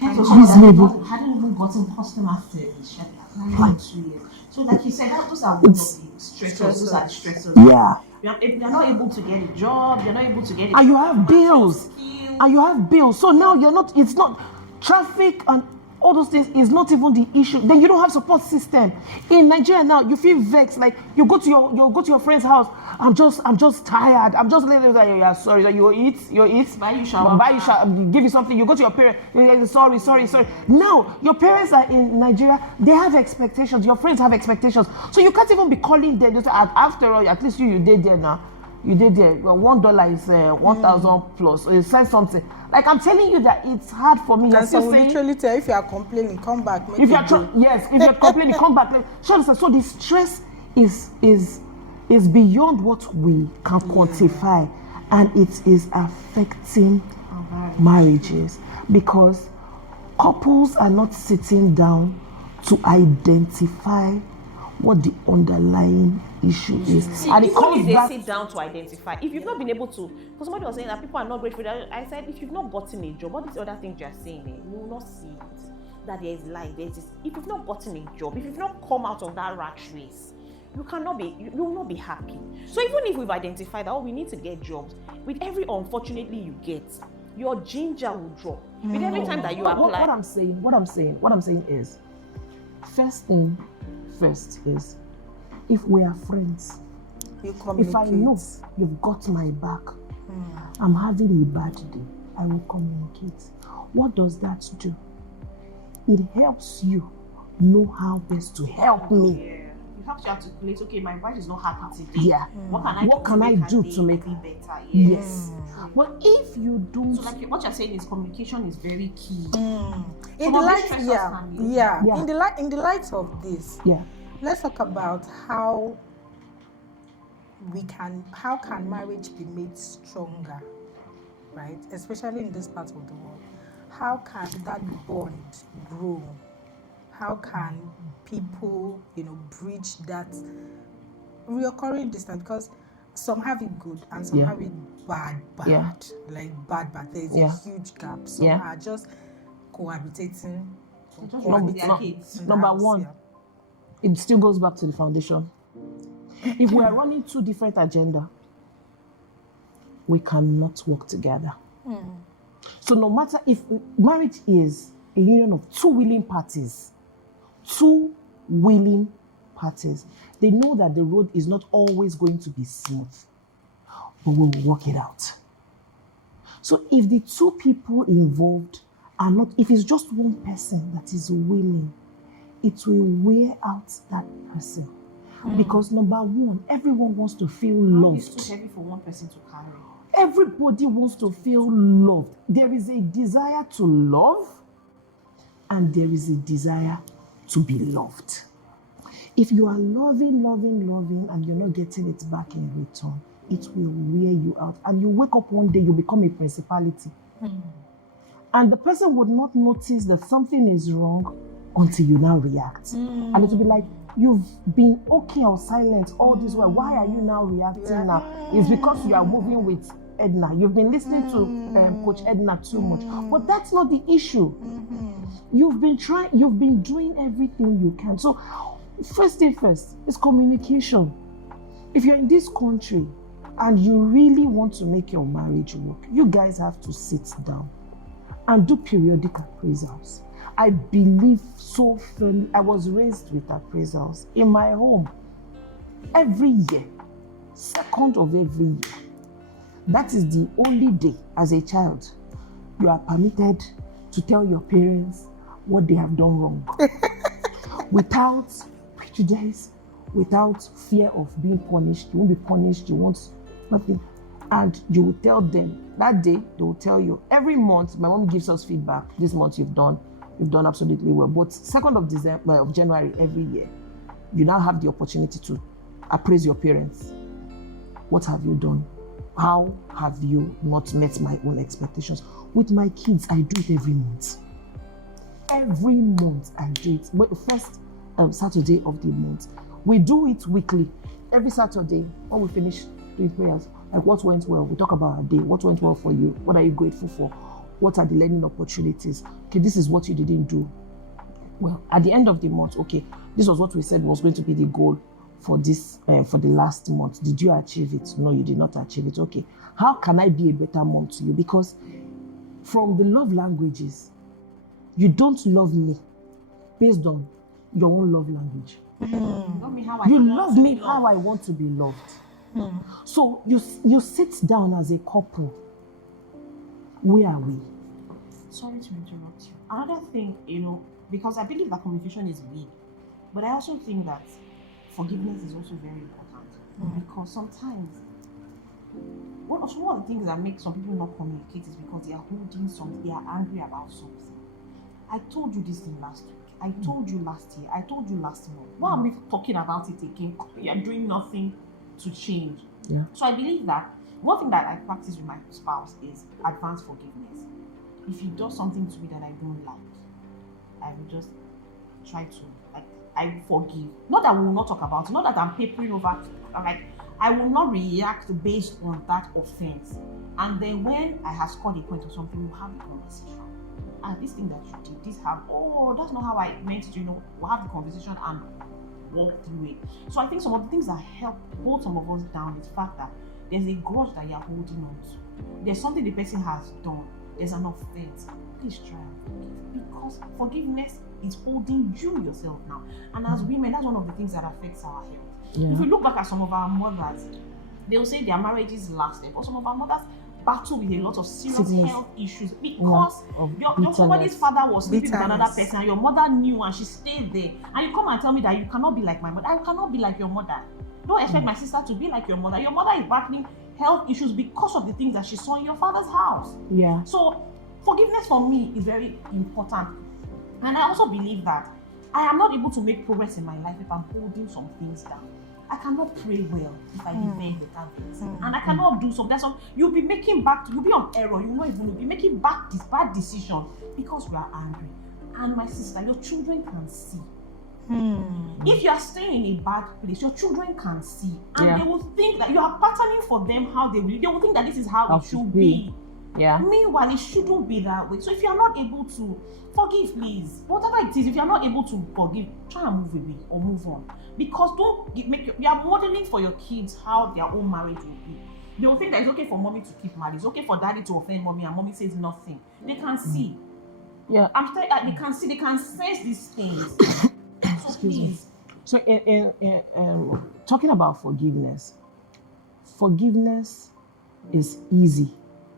reasonable. Hadn't even gotten customer service. Like 2 years. So like you said, those are one of the stressors. Those are stressors. Yeah. You're not able to get a job. You're not able to get a and you have bills. So now it's not traffic and all those things is not even the issue. Then you don't have support system. In Nigeria now, you feel vexed. Like you go to your friend's house. I'm just tired. I'm just letting like, yeah, sorry. Like you eat. Buy you shower. Give you something. You go to your parents. You're like, sorry. Now your parents are in Nigeria. They have expectations. Your friends have expectations. So you can't even be calling them. After all, at least you did there now. You did there. $1 is 1,000 plus. You send something. Like I'm telling you that it's hard for me. And so literally tell if you are complaining, come back. If you're complaining, come back. So the stress is beyond what we can quantify, and it is affecting marriages because couples are not sitting down to identify what the underlying issue is. See, and if they sit down to identify, if you've not been able to, because somebody was saying that people are not grateful, I said, if you've not gotten a job, all these other things you're saying, you will not see it. That there is life, there's this. If you've not gotten a job, if you've not come out of that rat race, you will not be happy. So even if we've identified that we need to get jobs, with every unfortunately you get, your ginger will drop. With every time that you apply. What I'm saying is, first thing first is, if we are friends, if I know you've got my back, I'm having a bad day. I will communicate. What does that do? It helps you know how best to help me. Yeah. It helps you articulate, okay, my wife is not happy today. Yeah. What can I do to make her day better? Yes. But if you don't, So like what you're saying is communication is very key. In the light, in the light of this, let's talk about how can marriage be made stronger, right? Especially in this part of the world. How can that bond grow? How can people, bridge that reoccurring distance? Because some have it good and some have it bad. Like bad. There's a huge gap. Some are just cohabitating. Number one, it still goes back to the foundation. If we are running two different agendas, we cannot work together. So no matter if marriage is a union of two willing parties, they know that the road is not always going to be smooth, but we will work it out. So if the two people involved are not, if it's just one person that is willing, it will wear out that person. Because number one, everyone wants to feel loved. It's too heavy for one person to carry. Everybody wants to feel loved. There is a desire to love, and there is a desire to be loved. If you are loving, and you're not getting it back in return, it will wear you out. And you wake up one day, you become a principality. And the person would not notice that something is wrong until you now react. And it will be like, you've been okay or silent all this while. Why are you now reacting now? It's because you are moving with Edna. You've been listening to Coach Edna too much. But that's not the issue. You've been doing everything you can. So first thing first is communication. If you're in this country and you really want to make your marriage work, you guys have to sit down and do periodic appraisals. I believe so firmly. I was raised with appraisals in my home every year, second of every year. That is the only day as a child you are permitted to tell your parents what they have done wrong without prejudice, without fear of being punished. You won't be punished, you won't nothing. And you will tell them that day, they will tell you every month. My mom gives us feedback. This month you've done absolutely well. But 2nd of January every year, you now have the opportunity to appraise your parents. What have you done? How have you not met my own expectations? With my kids, I do it every month. Every month I do it. First Saturday of the month. We do it weekly. Every Saturday, when we finish doing prayers, like what went well, we talk about our day. What went well for you? What are you grateful for? What are the learning opportunities? Okay, this is what you didn't do well. At the end of the month, okay, this was what we said was going to be the goal for this, for the last month. Did you achieve it? No, you did not achieve it. Okay, how can I be a better mom to you? Because from the love languages, you don't love me based on your own love language. You love me how I want to be loved. So you sit down as a couple. Where are we? Sorry to interrupt you. Another thing, because I believe that communication is big, but I also think that forgiveness is also very important. Because sometimes, one of the things that make some people not communicate is because they are holding something, they are angry about something. I told you this thing last week. I told you last year. I told you last month. Why am I talking about it again? You are doing nothing to change. Yeah. So I believe that one thing that I practice with my spouse is advanced forgiveness. If he does something to me that I don't like, I will just try to, I forgive. Not that we will not talk about it, not that I'm papering over, I will not react based on that offense. And then when I have scored a point or something, we'll have a conversation. And this thing that you did, that's not how I meant it, we'll have the conversation and walk through it. So I think some of the things that help hold some of us down is the fact that there's a grudge that you're holding on to. There's something the person has done. There's an offense. Please try and forgive. Because forgiveness is holding you yourself now. And as women, that's one of the things that affects our health. Yeah. If we look back at some of our mothers, they will say their marriages lasted, but some of our mothers battle with a lot of serious Serious. health issues because Of your bitterness. somebody's father was sleeping with another Bitterness. person and your mother knew and she stayed there, and you come and tell me that you cannot be like my mother. I cannot be like your mother. Don't expect my sister to be like your mother. Your mother is battling health issues because of the things that she saw in your father's house. Yeah. So forgiveness for me is very important, and I also believe that I am not able to make progress in my life if I'm holding some things down. I cannot pray well if I defend without it. And I cannot do so. That's all. You'll be you'll be on error. You will not even be making bad decision because you are angry. And my sister, your children can see. If you are staying in a bad place, your children can see. And Yeah. they will think that you are patterning for them how they will. They will think that this is how How it should should be. Yeah. Meanwhile, it shouldn't be that way. So if you are not able to forgive, please, whatever it is, if you are not able to forgive, try and move away or move on. Because you are modeling for your kids how their own marriage will be. They will think that it's okay for mommy to keep married. It's okay for daddy to offend mommy and mommy says nothing. They can see. Yeah. They can see. They can sense these things. So Excuse me. please. So, in talking about forgiveness is easy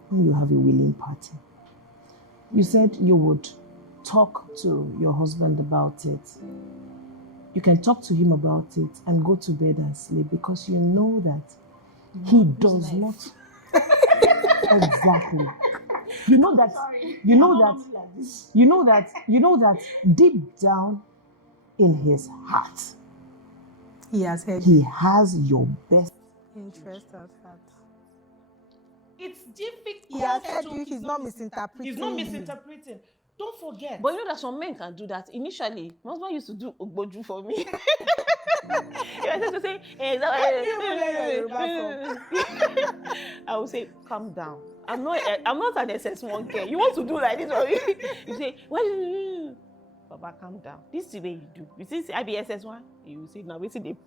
when you have a willing party. You said you would talk to your husband about it. You can talk to him about it and go to bed and sleep because you know that he does not. Exactly. You know that. You know that deep down in his heart, He has heard he has your best. interest at heart. It's difficult. He has heard you. He's not misinterpreting. He's not you. misinterpreting. Don't forget. But you know that some men can do that. Initially, my husband used to do ogboju for me. He was to say, hey, I would say, calm down. I'm not an SS1 girl. You want to do like this? Or you say, what? Baba, calm down. This is the way you do. You see, I be SS1. You say, now,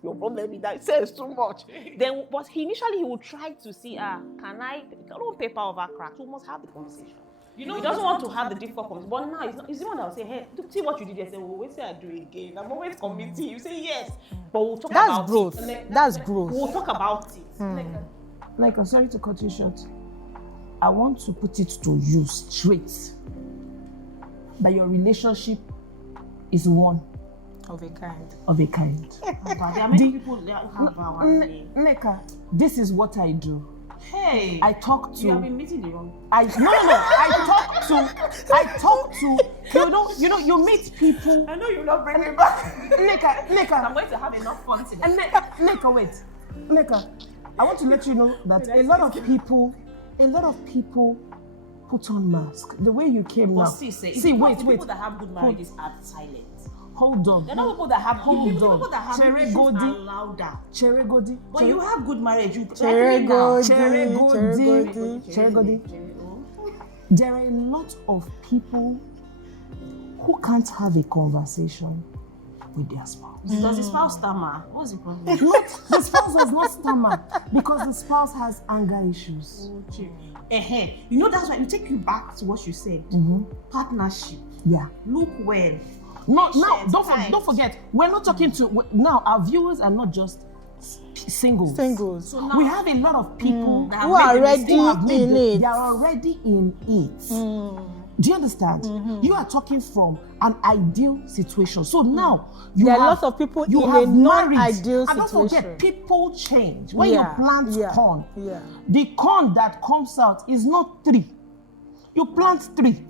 your problem is that it says too much. Then, but he would try to see, can I, don't paper over crack. We must have the conversation. You know, he doesn't want to have the difficult conversation. But now, it's the one that will say, hey, see what you did yesterday. Well, wait till I do it again. I'm always committing. You say, yes. But we'll talk about growth. it. That's growth. We'll talk about it. Like, I'm sorry to cut you short. I want to put it to you straight that your relationship is one Of a kind. of a kind. There are many people that have our name. Neka, this is what I do. Hey, I talk to. you have been meeting the wrong. I talk to. You meet people. I know you'll not bring me back. Neka. I'm going to have enough fun today. And Neka, wait. Neka, I want to let you know that a lot of people put on masks. The way you came But now. see, wait. people that have good marriages are silent. Hold on. They're not people that have good Hold people. on. People that have Chere good issues Godi. are louder. Cherigodi. But you have good marriage. You Cherigodi. Cherigodi. There are a lot of people who can't have a conversation with their spouse. Does the spouse stammer? What's the problem? The spouse does not stammer because the spouse has anger issues. You know, that's why you take you back to what you said. Partnership. Yeah. Look well. No, now Patience, don't forget. We're not talking to now. Our viewers are not just singles. So now We have a lot of people that Who have are made the ready mistake. who have made in it. They are already in it. Do you understand? You are talking from an ideal situation. So now There are lots of people in a married. non-ideal And don't forget, situation. people change. When you plant corn, the corn that comes out is not 3. You plant 3.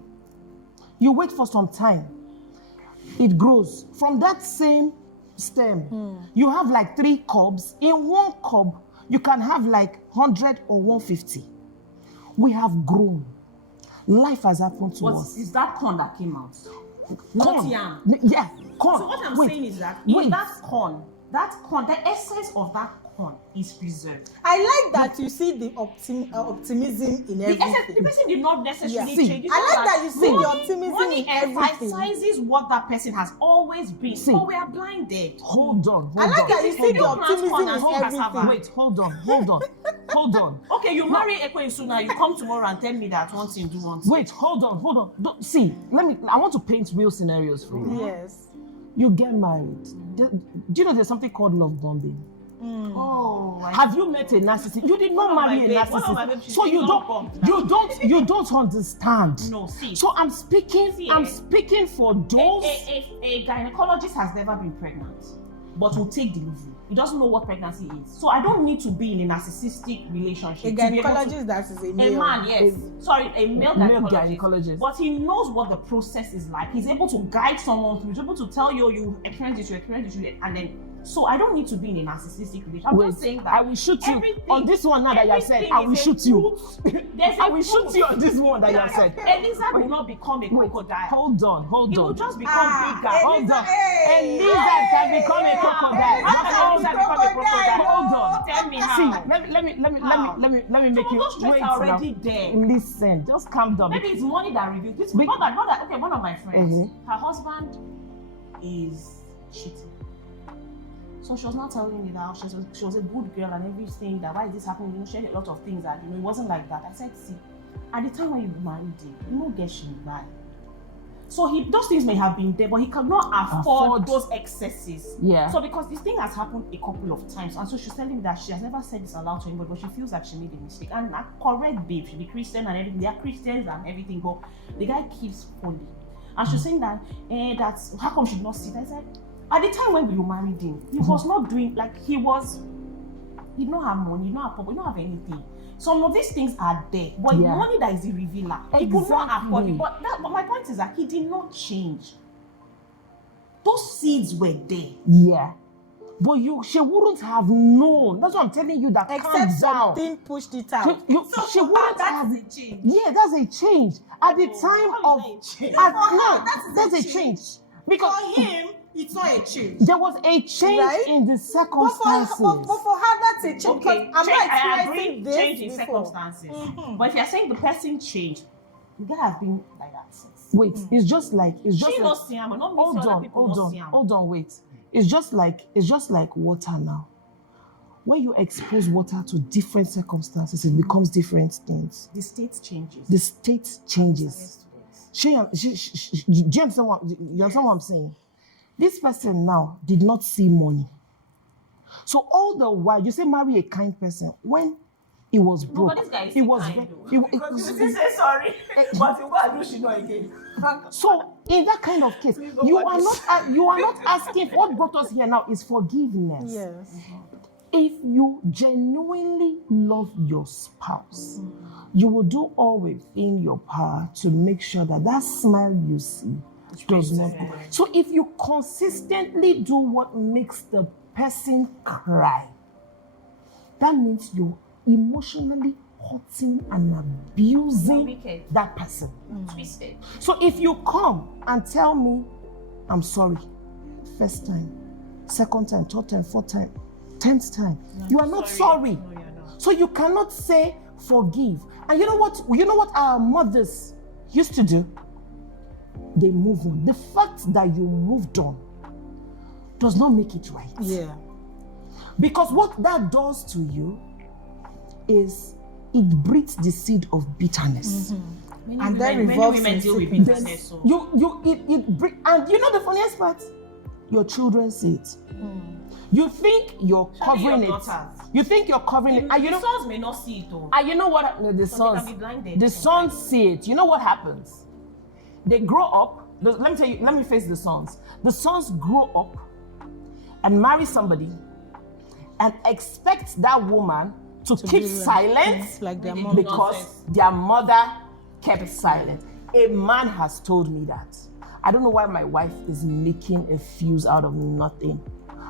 You wait for some time. It grows. From that same stem, you have like 3 cobs. In one cob, you can have like 100 or 150. We have grown. Life has happened to us. Is that corn that came out? Not Corn. yam. Yeah, corn. So what I'm Wait, saying is that wait. in that corn, the essence of that corn is preserved. I like that you see the optimism in The everything. person did not necessarily See, change. It's I not like that you see the optimism money in everything. emphasizes what that person has always been. See. But we are blinded. Hold on. I like that you see the You plant optimism corn in and see cassava. everything. Wait, hold on. Okay, you marry Ekwensu now. You come tomorrow and tell me that one thing do one thing. Wait, hold on. See, I want to paint real scenarios for you. Yes. You get married. Do you know there's something called love bombing? Oh, Have you met a narcissist? You did not marry a narcissist, so you don't understand. No, see. So I'm speaking for those. A gynecologist has never been pregnant, but will take delivery. He doesn't know what pregnancy is. So I don't need to be in a narcissistic relationship. A gynecologist that is a male. A man, yes. A male gynecologist. But he knows what the process is like. He's able to guide someone through. He's able to tell you experience this, and then. So I don't need to be in a narcissistic relationship. I'm just saying that I will shoot you on this one now that you have said. I will shoot you. I will shoot you on this one that you have said. Eliza will not become a crocodile. Hold on. He will just become bigger. Hold on. Eliza can become a crocodile. How can Eliza become a crocodile? Hold on. Tell me how. See, let me make you wait are already there. Listen, just calm down. Maybe it's money that reveals. This not that. Okay, one of my friends, her husband is cheating. So she was not telling me that she was a good girl and everything, that why is this happening? You know, she had a lot of things that, it wasn't like that. I said, see, at the time when you married him, you know, get she right. So those things may have been there, but he cannot afford those excesses. Yeah. So because this thing has happened a couple of times, and so she's telling me that she has never said this aloud to anybody, but she feels like she made a mistake. And correct, babe, she be Christian and everything. They are Christians and everything, but the guy keeps falling. And she's saying that, that's how come she did not see that? I said, at the time when you married him, he was not doing he did not have money, he did not have property, he did not have anything. Some of these things are there, but money that is the revealer. He could not afford it. But my point is that he did not change. Those seeds were there. Yeah. But she wouldn't have known. That's what I'm telling you. That except something pushed it out. She wouldn't have. That's a change. Yeah, that's a change. At the time of that's a change. Because for him, it's not a change. There was a change in the circumstances. But for her, that's a change. Okay, I'm I agree. this Change in before. circumstances. But if you're saying the person changed, the guy has been like that since. Wait, it's just like she knows Siam, not me. Hold on, wait. It's just like water now. When you expose water to different circumstances, it becomes different things. The state changes. The state changes. Do you understand what I'm saying? This person now did not see money. So all the while, you say marry a kind person. When he was broke, but this guy is he was kind, because you say sorry, but you go and do she know again. So in that kind of case, you are not asking. What brought us here now is forgiveness. Yes. If you genuinely love your spouse, you will do all within your power to make sure that smile you see does not go. So if you consistently do what makes the person cry, that means you're emotionally hurting and abusing that person. Twisted. So if you come and tell me, I'm sorry, first time, second time, third time, fourth time, 10th time, you are not sorry. No, you're not. So you cannot say forgive. And you know what our mothers used to do? They move on. The fact that you moved on does not make it right. Yeah. Because what that does to you is it breeds the seed of bitterness. And then Many revolves women in deal with sickness. bitterness. So. And you know the funniest part? Your children see it. You think you're covering it. You think you're covering it. And the sons may not see it though. And you know what? No, the They can be blinded. the sons see it. You know what happens? They grow up. Let me face the sons. The sons grow up and marry somebody and expect that woman to keep silent like their mom. because their mother kept silent. A man has told me that. I don't know why my wife is making a fuse out of nothing.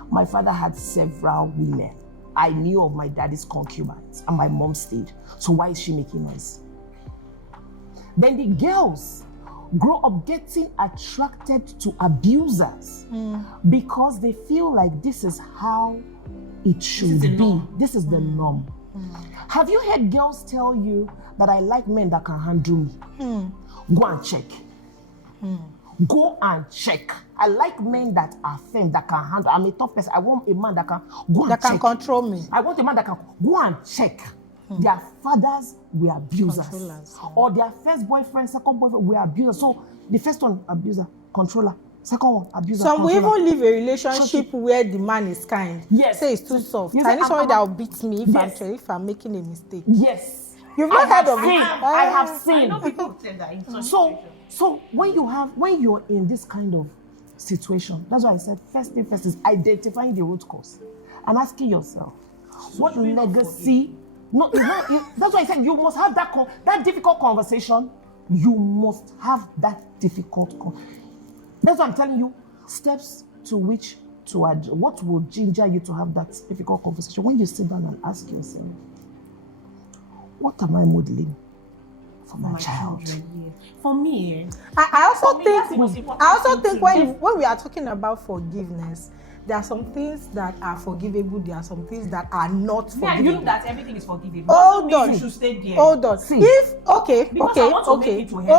My father had several women. I knew of my daddy's concubines and my mom stayed. So why is she making noise? Then the girls grow up getting attracted to abusers because they feel like this is how it should be. This is the norm. Have you heard girls tell you that I like men that can handle me? Go and check. Go and check. I like men that are firm, that can handle. I'm a tough person. I want a man that can go and check. That can control me. I want a man that can go and check. Their fathers were abusers. Controllers, yeah. Or their first boyfriend, second boyfriend were abusers. So the first one, abuser, controller. Second one, abuse. Some will even leave a relationship where the man is kind. Yes. Say it's too soft. Yes, I need somebody that will I'm- beat me Yes. if I'm making a mistake. Yes. You've not heard of it? I have I seen. know people who say that in such So situations. when you're in this kind of situation, that's why I said first thing first is identifying the root cause and asking yourself, what should we not legacy? That's why I said you must have that difficult conversation. You must have that difficult. That's why I'm telling you steps to which to add. What will ginger you to have that difficult conversation when you sit down and ask yourself, what am I modeling for my child? children, yeah. For me, I also For me, that's the most think important I also thing think to when we are talking about forgiveness, there are some things that are forgivable, there are some things that are not me, I forgivable. feel that everything is forgivable. Hold Doesn't mean on. You should stay there. Hold on. See. If okay, Because I want to make it to heaven.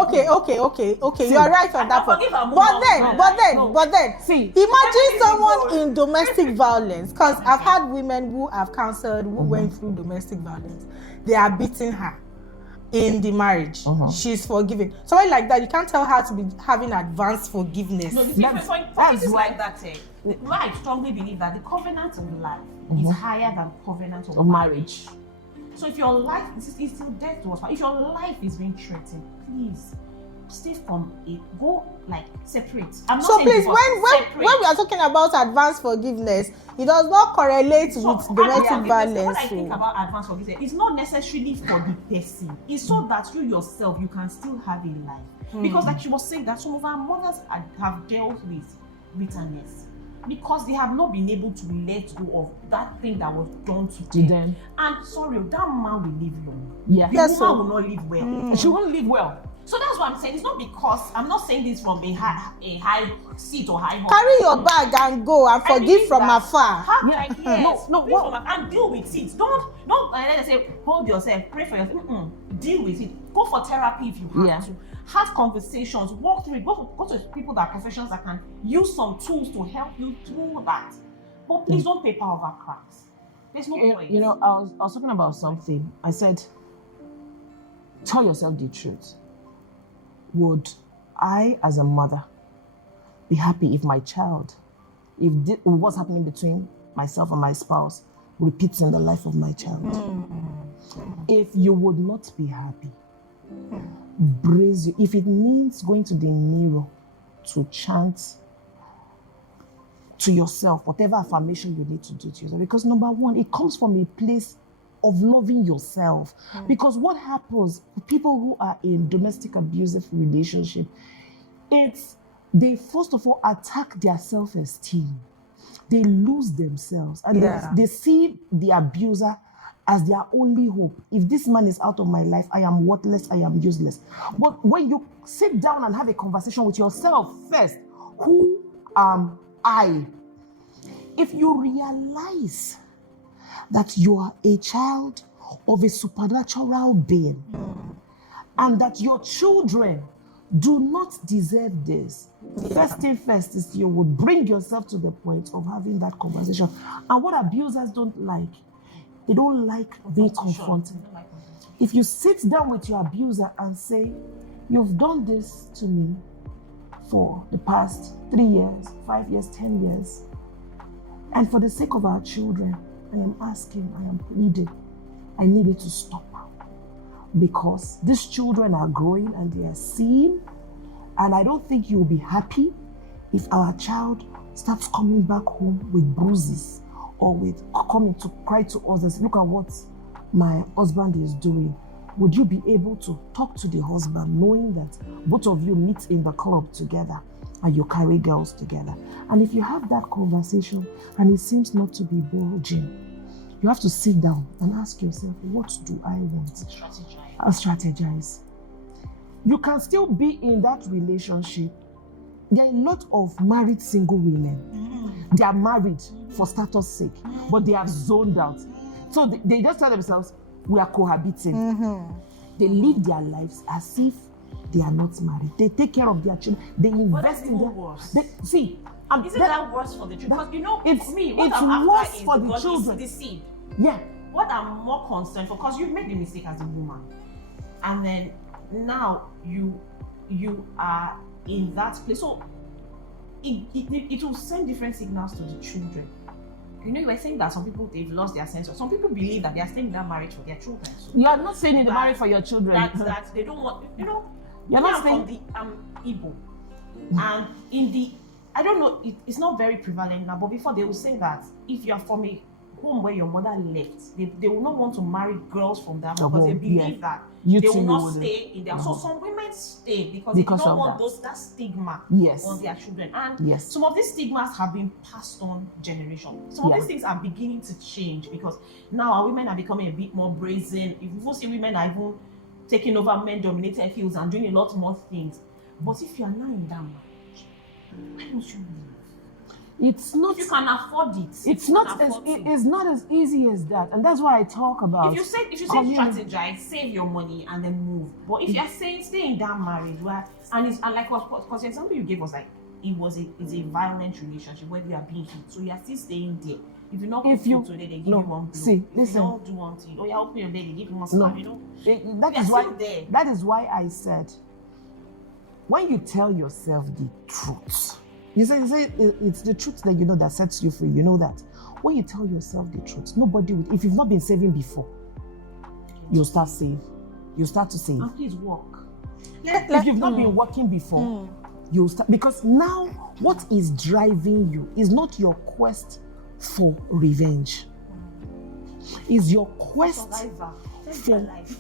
okay, you are right on I that can point. forgive and move But on then, from but that. then, No. but then, See. imagine Everything someone goes. in domestic violence. Because I've had women who have counseled who went through domestic violence. They are beating her in the marriage. She's forgiving. Somebody like that, you can't tell her to be having advanced forgiveness. No, the thing That's- for that's cases why- like that, I strongly believe that the covenant of life is higher than covenant of Of marriage. So if your life is still death to us, if your life is being threatened, please stay from it. Go like separate. I'm not So saying please, divorce, separate. when we are talking about advanced forgiveness, it does not correlate So, with domestic advanced violence. forgiveness, what I think So. about advanced forgiveness, it's not necessarily for the person. It's so that you yourself, you can still have a life. Because like she was saying, that some of our mothers have dealt with bitterness because they have not been able to let go of that thing that was done to them. And sorry, that man will live long. Yeah. The Yes, woman so- will not live well. She won't live well. So that's what I'm saying. It's not because I'm not saying this from a high seat or high. Carry your bag and go and I forgive believe from that afar. Have Yeah. like yes, No, pray from and deal with it. Don't let us say hold yourself, pray for yourself. Deal with it. Go for therapy if you have to. Have conversations, walk through it. Go to people that are professionals that can use some tools to help you through that. But please don't paper over cracks. There's no point. You know, I was talking about something. I said, tell yourself the truth. Would I, as a mother, be happy if my child, if what's happening between myself and my spouse repeats in the life of my child? If you would not be happy, brace you. If it means going to the mirror to chant to yourself, whatever affirmation you need to do to yourself. Because number one, it comes from a place of loving yourself. Because what happens with people who are in domestic abusive relationship, it's they first of all attack their self-esteem. They lose themselves and they see the abuser as their only hope. If this man is out of my life, I am worthless, I am useless. But when you sit down and have a conversation with yourself first, who am I? If you realize that you are a child of a supernatural being and that your children do not deserve this, first thing first is you would bring yourself to the point of having that conversation. And what abusers don't like, they don't like being confronted. If you sit down with your abuser and say, you've done this to me for the past 3 years, 5 years, 10 years, and for the sake of our children, I am asking, I am pleading, I need it to stop. Because these children are growing and they are seeing, and I don't think you'll be happy if our child starts coming back home with bruises or with coming to cry to us and say, look at what my husband is doing. Would you be able to talk to the husband knowing that both of you meet in the club together and you carry girls together? And if you have that conversation and it seems not to be bulging, you have to sit down and ask yourself, what do I want? Strategize. You can still be in that relationship. There are a lot of married single women. They are married for status sake, but they have zoned out. So they just tell themselves, we are cohabiting. They live their lives as if they are not married. They take care of their children. They invest in them. Worse. See, Isn't that worse for the children? Because you know, it's- for me, what it's I'm worse after is for the because children. it's the seed. yeah. What I'm more concerned for, because you've made the mistake as a woman, and then now you are in that place. So it will send different signals to the children. You know, you were saying that some people, they've lost their sense of, some people believe that they are staying in that marriage for their children. So You are not saying in the marriage for your children. that they don't want, you know, You're not I'm saying. from the Igbo, and in the, I don't know, it's not very prevalent now, but before they will say that if you are from a home where your mother left, they will not want to marry girls from that home because they believe that You they too, will you not wouldn't. stay in there. So some women stay because Because they don't of want that. that stigma Yes. on their children. And Yes. some of these stigmas have been passed on generation. Some of Yeah. these things are beginning to change because now our women are becoming a bit more brazen. If you see women are even taking over men-dominated fields and doing a lot more things. But if you are now in that marriage, why don't you leave? It's not. If you can afford it. It's if you not can as. afford to. It's not as easy as that, and that's why I talk about. If you say community. strategize, save your money and then move. But if you're saying stay in that marriage where and like because the example you gave was like it's a violent relationship where you are being hit. So you are still staying there. If you not If you- cook today, they give no, you one blow. see, If listen. you don't do one thing, or you open your bed, they give you one No. slap, you know. That We are is why. still there. That is why I said, when you tell yourself the truth, you say it's the truth that you know that sets you free. You know that when you tell yourself the truth, nobody will. If you've not been saving before, you'll start save. You start to save. And please work. If you've not been working before, you'll start, because now what is driving you is not your quest for revenge. Is your quest Survivor. That's for your life.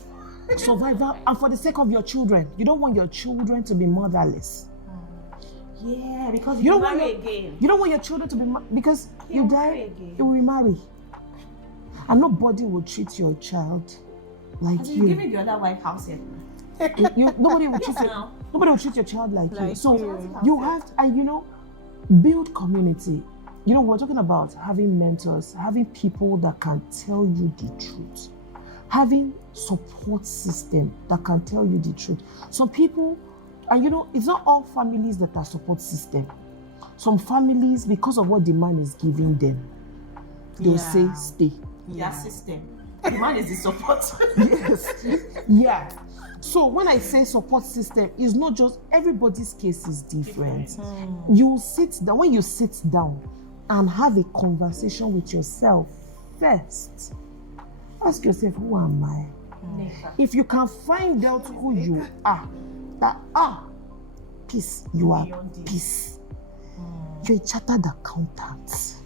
survival and for the sake of your children. You don't want your children to be motherless. Yeah, because You you don't don't want marry your- again. You don't want your children to be because He'll you marry die, again. you will remarry, and nobody will treat your child like As in, you you. giving the other wife house help. Nobody will treat Yes, you. now. Nobody will treat your child like you. Like So you. you have to, and build community. We're talking about having mentors, having people that can tell you the truth, having support system that can tell you the truth. Some people, and it's not all families that are support system. Some families, because of what the man is giving them, they'll say Yeah. stay. Their system. The man is the support. Yes. Yeah. So when I say support system, it's not just everybody's case is different. You sit down, when you sit down and have a conversation with yourself first, ask yourself, who am I? If you can find out who you are, peace, you are Beyond this. peace. You're a chartered accountant.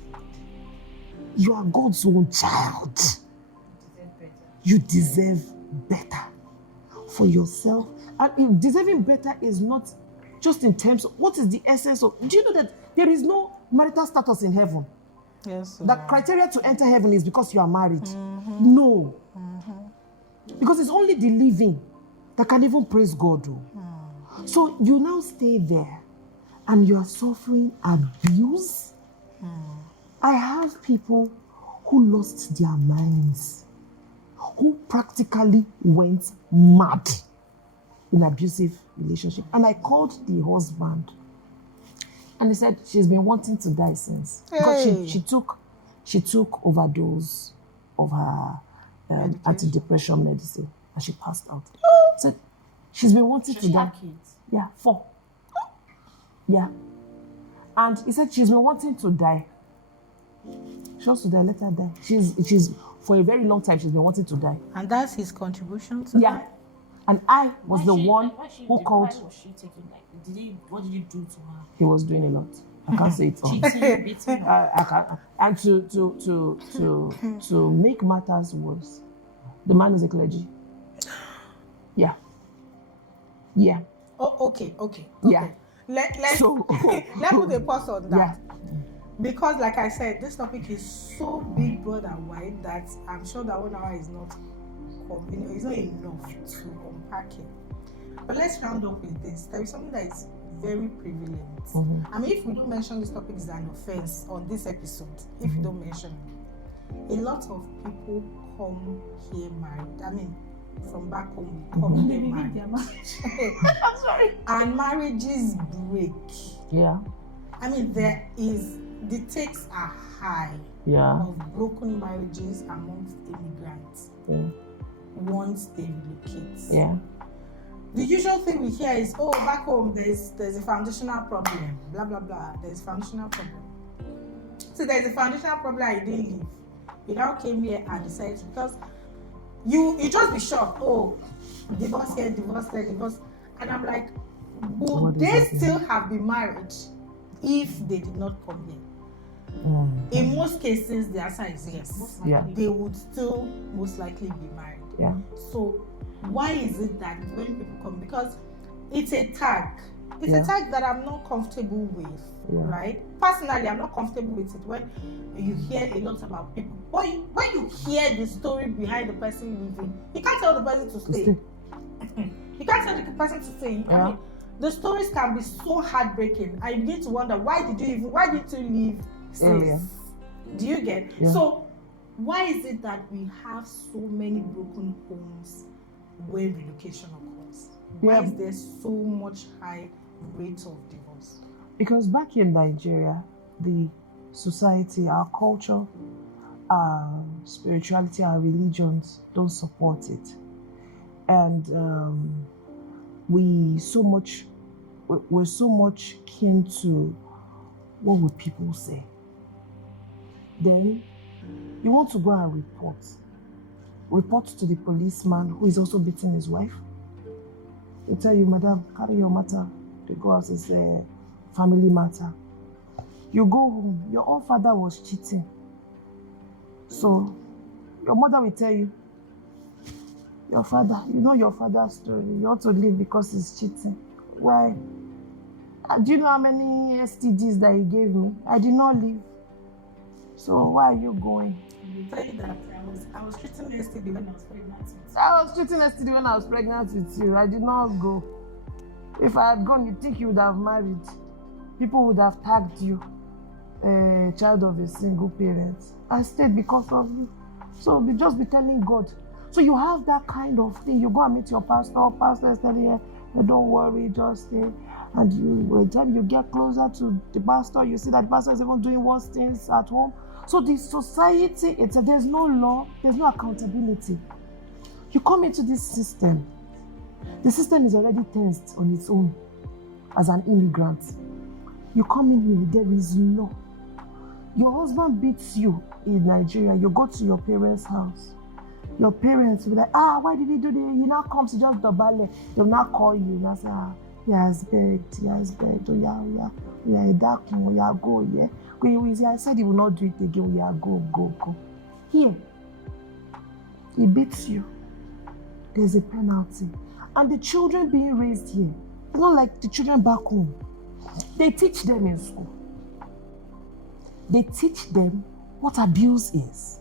You are God's own child. You deserve better for yourself. And deserving better is not just in terms of what is the essence of. Do you know that there is no marital status in heaven? Yes. The criteria to enter heaven is because you are married. No. Because it's only the living that can even praise God. So you now stay there and you are suffering abuse. I have people who lost their minds, who practically went mad in abusive relationship. And I called the husband and he said she's been wanting to die since. Because Hey. she took overdose of her Medication. antidepressant medicine and she passed out. So she's been wanting to She die. had kids. Yeah, 4. Yeah. And he said she's been wanting to die. She wants to die, let her die. She's for a very long time she's been wanting to die. And that's his contribution to Yeah. that? And I was the one who called. Why was she taking what did you do to her? He was doing a lot. I can't say it all. Cheating, beating her. I can't. And to make matters worse, the man is a clergy. Yeah. Yeah. Oh, okay. Yeah. Let's So let's put a pause on that. yeah. Because, like I said, this topic is so big, broad, and wide that I'm sure that 1 hour is not, it's not enough to unpack it. But let's round up with this. There is something that is very prevalent. I mean, if we don't mention this topic, is an offense on this episode. If you don't mention it, a lot of people come here married. I mean, from back home, come here married. I'm sorry. And marriages break. Yeah. I mean, the takes are high Yeah. of broken marriages amongst immigrants Yeah. once they relocate. Yeah. the usual thing we hear is, oh, back home there's a foundational problem, blah blah blah. There's foundational problem. So there's a foundational problem I didn't leave. You now came here and decided because you just be shocked. Oh, divorce here, divorce there, divorce. And I'm like, would they still have been married if they did not come here? In most cases, the answer is yes. Yeah. They would still most likely be married. Yeah. So why is it that when people come, because it's a tag. It's Yeah. a tag that I'm not comfortable with, Yeah. right? Personally, I'm not comfortable with it when you hear a lot about people. When you hear the story behind the person leaving, you can't tell the person to stay. You can't tell the person to stay. I mean, the stories can be so heartbreaking. I begin to wonder, why did you leave sis? Do you get? Yeah. So why is it that we have so many broken homes when relocation occurs? Why is there so much high rate of divorce? Because back in Nigeria, the society, our culture, our spirituality, our religions don't support it. And we're so much keen to what would people say. Then you want to go and report to the policeman who is also beating his wife. They tell you, madam, carry your matter. They go out and say, family matter. You go home, your own father was cheating. So your mother will tell you, your father, you know your father's story. You ought to leave because he's cheating. Why? Do you know how many STDs that he gave me? I did not leave. So why are you going? I tell you that I was treating STD when I was pregnant with you. I was treating STD when I was pregnant with you. I did not go. If I had gone, you think you would have married. People would have tagged you, a child of a single parent. I stayed because of you. So we just be telling God. So you have that kind of thing. You go and meet your pastor. Pastor is telling you, don't worry, just stay. And by the time you get closer to the pastor, you see that the pastor is even doing worse things at home. So the society, there's no law, there's no accountability. You come into this system, the system is already tensed on its own as an immigrant. You come in here, there is law. Your husband beats you in Nigeria, you go to your parents' house. Your parents will be like, why did he do this? He now comes to just double. They'll not call you. And I say, he has begged. Oh, yeah, a dark one. Yeah, go, yeah. I said he will not do it again. Yeah, go. Here, he beats you. There's a penalty. And the children being raised here, it's not like the children back home. They teach them in school. They teach them what abuse is.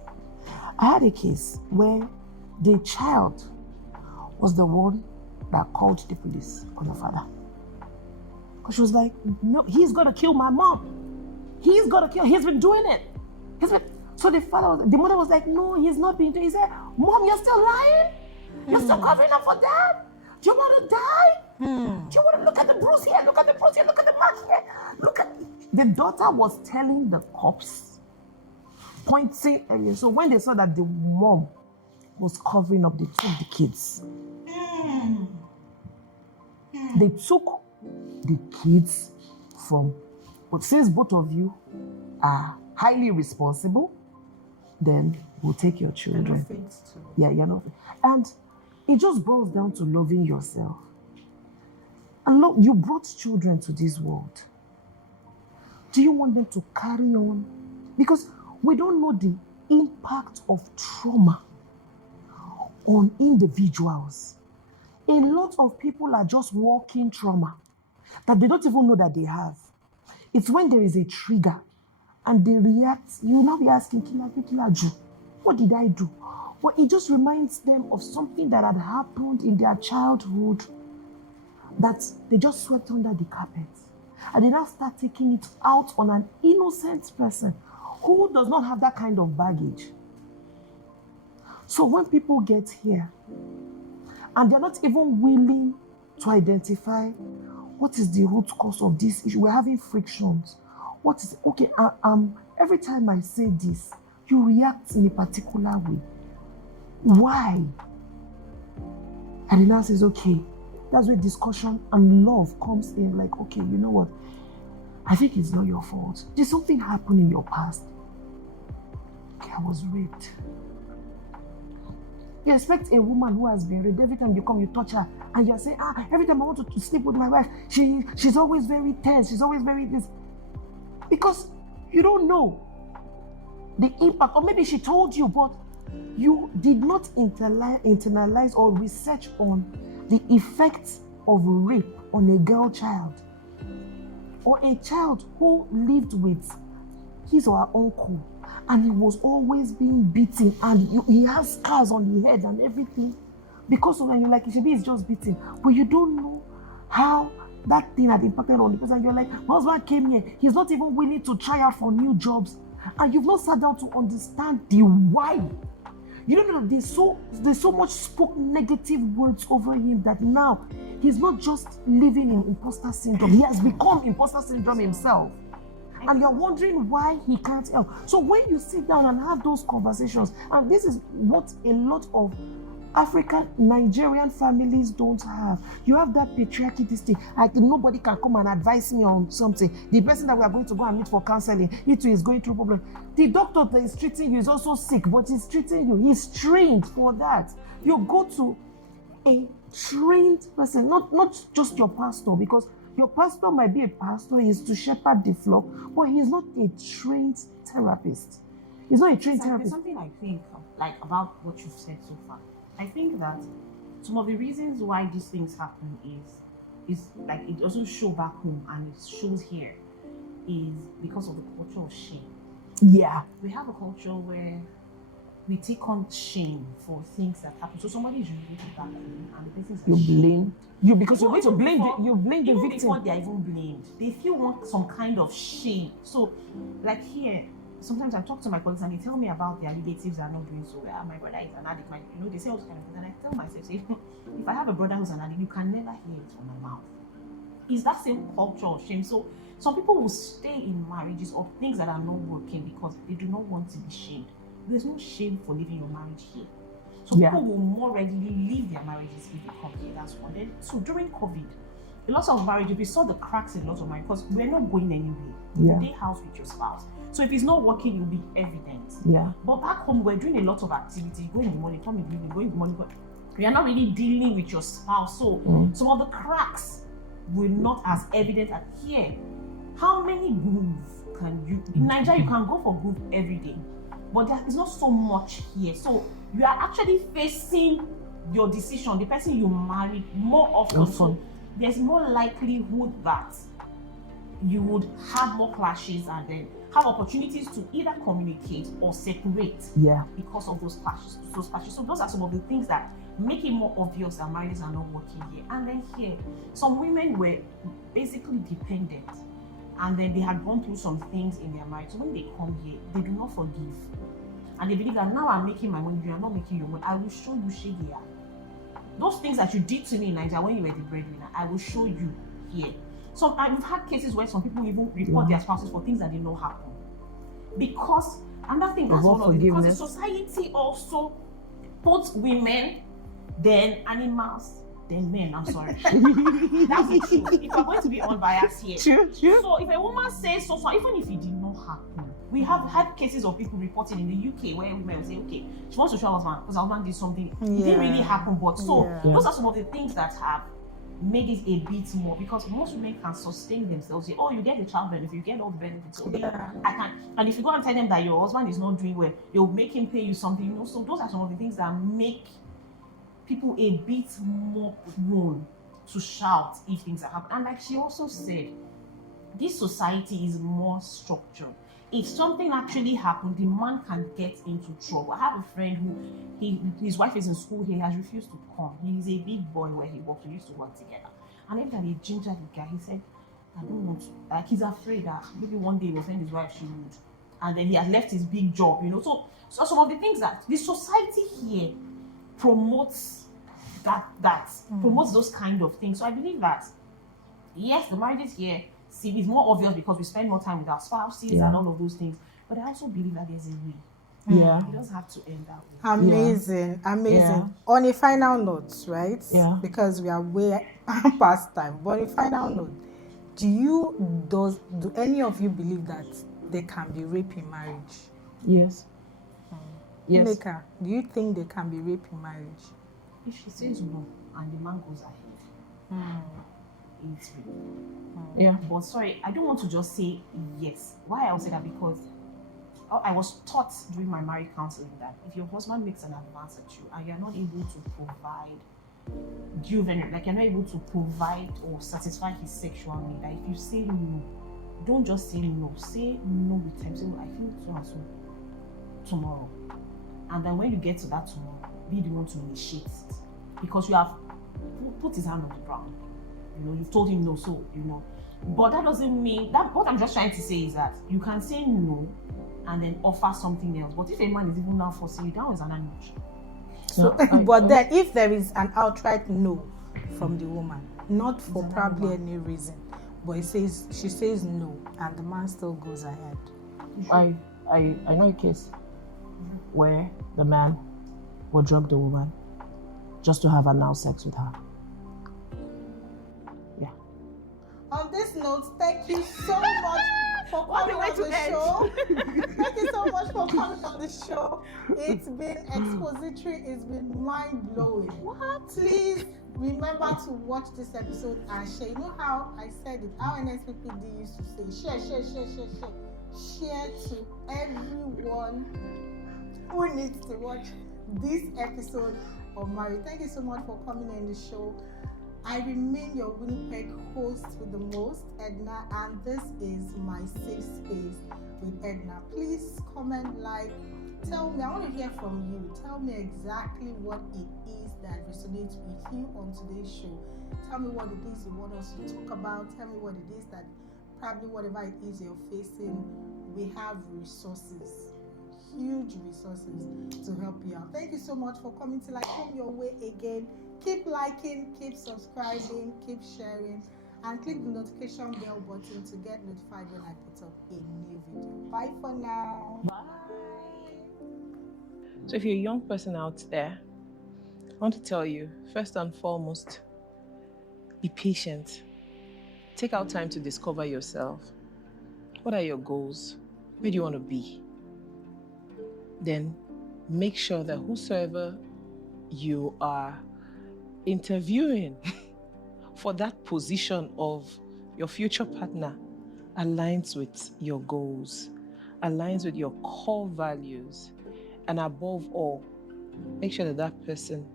I had a case where the child was the one that called the police on the father. Because she was like, no, he's gonna kill my mom. He's been doing it. So the mother was like, no, he's not being doing it. He said, Mom, you're still lying? You're still covering up for dad? Do you want to die? Do you want to look at the bruise here? Look at the bruise here. Look at the mark here. The daughter was telling the cops, pointing area. So when they saw that the mom was covering up, they took the kids. They took the kids but since both of you are highly responsible, then we'll take your children. Yeah, you're not. And it just boils down to loving yourself. And you brought children to this world. Do you want them to carry on? Because we don't know the impact of trauma on individuals. A lot of people are just walking trauma that they don't even know that they have. It's when there is a trigger and they react, you will now be asking, what did I do? Well, it just reminds them of something that had happened in their childhood that they just swept under the carpet. And they now start taking it out on an innocent person who does not have that kind of baggage. So when people get here and they're not even willing to identify what is the root cause of this issue, we're having frictions. Every time I say this, you react in a particular way. Why? And he now says, okay, That's where discussion and love comes in. Like, okay, you know what? I think it's not your fault. Did something happen in your past? Okay, I was raped. You expect a woman who has been raped, every time you come, you touch her, and you're saying, every time I want to sleep with my wife, she's always very tense, she's always very this. Because you don't know the impact, or maybe she told you, but you did not internalize or research on the effects of rape on a girl child, or a child who lived with his or her uncle, and he was always being beaten, and he has scars on the head and everything. Because of when you're like, it's just beaten, but you don't know how that thing had impacted on the person. You're like, my husband came here, he's not even willing to try out for new jobs, and you've not sat down to understand the why. You don't know that there's so much spoke negative words over him that now he's not just living in imposter syndrome, he has become imposter syndrome himself. And you're wondering why he can't help. So when you sit down and have those conversations, and this is what a lot of African Nigerian families don't have. You have that patriarchy, this thing. Nobody can come and advise me on something. The person that we are going to go and meet for counseling, he too is going through problem. The doctor that is treating you is also sick, but he's treating you. He's trained for that. You go to a trained person, not just your pastor, because your pastor might be a pastor, he's to shepherd the flock, but he's not a trained therapist. He's not a trained therapist. There's something I think about what you've said so far. I think that some of the reasons why these things happen is like it doesn't show back home and it shows here is because of the culture of shame. Yeah. We have a culture where we take on shame for things that happen. So somebody is humiliated back home and the person is blame you because you're going to blame the even victim. before they are even blamed. They feel some kind of shame. So like here, sometimes I talk to my colleagues and they tell me about their relatives that are not doing so well. My brother is an addict. They say all those kind of things. And I tell myself, say, if I have a brother who's an addict, you can never hear it from my mouth. It's that same culture of shame. So some people will stay in marriages of things that are not working because they do not want to be shamed. There's no shame for leaving your marriage here. So people will more readily leave their marriages if they come here. That's one. Then, so during COVID, a lot of marriages, we saw the cracks in a lot of marriages because we're not going anywhere. You stay house with your spouse. So if it's not working, it will be evident. Yeah. But back home, we're doing a lot of activity, going in the morning, coming in the evening, going in the morning. We are not really dealing with your spouse. So some of the cracks were not as evident as here. How many grooves can you, in Nigeria, you can go for groove every day, but there is not so much here. So you are actually facing your decision, the person you married, more often. So there's more likelihood that you would have more clashes and then have opportunities to either communicate or separate because of those clashes. So those are some of the things that make it more obvious that marriages are not working here. And then here, some women were basically dependent and then they had gone through some things in their marriage. So when they come here, they do not forgive. And they believe that now I'm making my money, you are not making your money. I will show you shaggy. Those things that you did to me in Nigeria when you were the breadwinner, I will show you here. So I've had cases where some people even report their spouses for things that did not happen. Because another thing, that's one of it, because the society also puts women, then animals, then men. I'm sorry. That's the truth. If we're going to be unbiased here. True. So if a woman says so, even if it did not happen, we have had cases of people reporting in the UK where women will say, okay, she wants to show her husband because her husband did something. It didn't really happen, but those are some of the things that have made it a bit more, because most women can sustain themselves. Say, oh, you get the child benefit, you get all the benefits. Okay, I can. And if you go and tell them that your husband is not doing well, you'll make him pay you something. You know, so those are some of the things that make people a bit more prone to shout if things are happening. And like she also said, this society is more structured. If something actually happened, the man can get into trouble. I have a friend who, his wife is in school, he has refused to come. He's a big boy where he works, we used to work together. And every time he gingered the guy, he said, I don't want to, like he's afraid that maybe one day he will offend his wife, she would. And then he has left his big job, you know. So some of the things that the society here promotes promotes those kind of things. So I believe that, yes, the marriages here, see, it's more obvious because we spend more time with our spouses and all of those things. But I also believe that there's a way. Yeah. It doesn't have to end that way. Amazing. On a final note, right? Yeah. Because we are way past time. But in final note, do any of you believe that there can be rape in marriage? Yes. Yes. Nneka, do you think there can be rape in marriage? If she says no and the man goes ahead, it's rape. Yeah. But sorry, I don't want to just say yes. Why I will say that? Because I was taught during my marriage counseling that if your husband makes an advance at you and you're not able to provide, you're not able to provide or satisfy his sexual need, that if you say no, don't just say no. Say no with time. Say, I feel so and so tomorrow. And then when you get to that tomorrow, be the one to initiate it. Because you have put his hand on the ground. You've told him no, so But that doesn't mean that what I'm just trying to say is that you can say no and then offer something else. But if a man is even now forcing you, that was an ambush. So, but then if there is an outright no from the woman, not for probably any reason, but she says no, and the man still goes ahead. I know a case where the man will drug the woman just to have anal sex with her. Yeah. On this note, thank you so much for coming on the show. Thank you so much for coming on the show. It's been expository. It's been mind-blowing. What? Please remember to watch this episode and share. You know how I said it, how NSPPD used to say, share to everyone who needs to watch this episode of Married. Thank you so much for coming on the show. I remain your Winnipeg host with the most, Edna, and this is my safe space with Edna. Please comment, like, tell me, I want to hear from you. Tell me exactly what it is that resonates with you on today's show. Tell me what it is you want us to talk about. Tell me what it is that probably whatever it is you're facing, we have resources, huge resources to help you out. Thank you so much for coming till I come your way again. Keep liking, keep subscribing, keep sharing, and click the notification bell button to get notified when I put up a new video. Bye for now. Bye. So if you're a young person out there, I want to tell you, first and foremost, be patient. Take out time to discover yourself. What are your goals? Where do you want to be? Then make sure that whosoever you are interviewing for that position of your future partner aligns with your goals, aligns with your core values, and above all, make sure that that person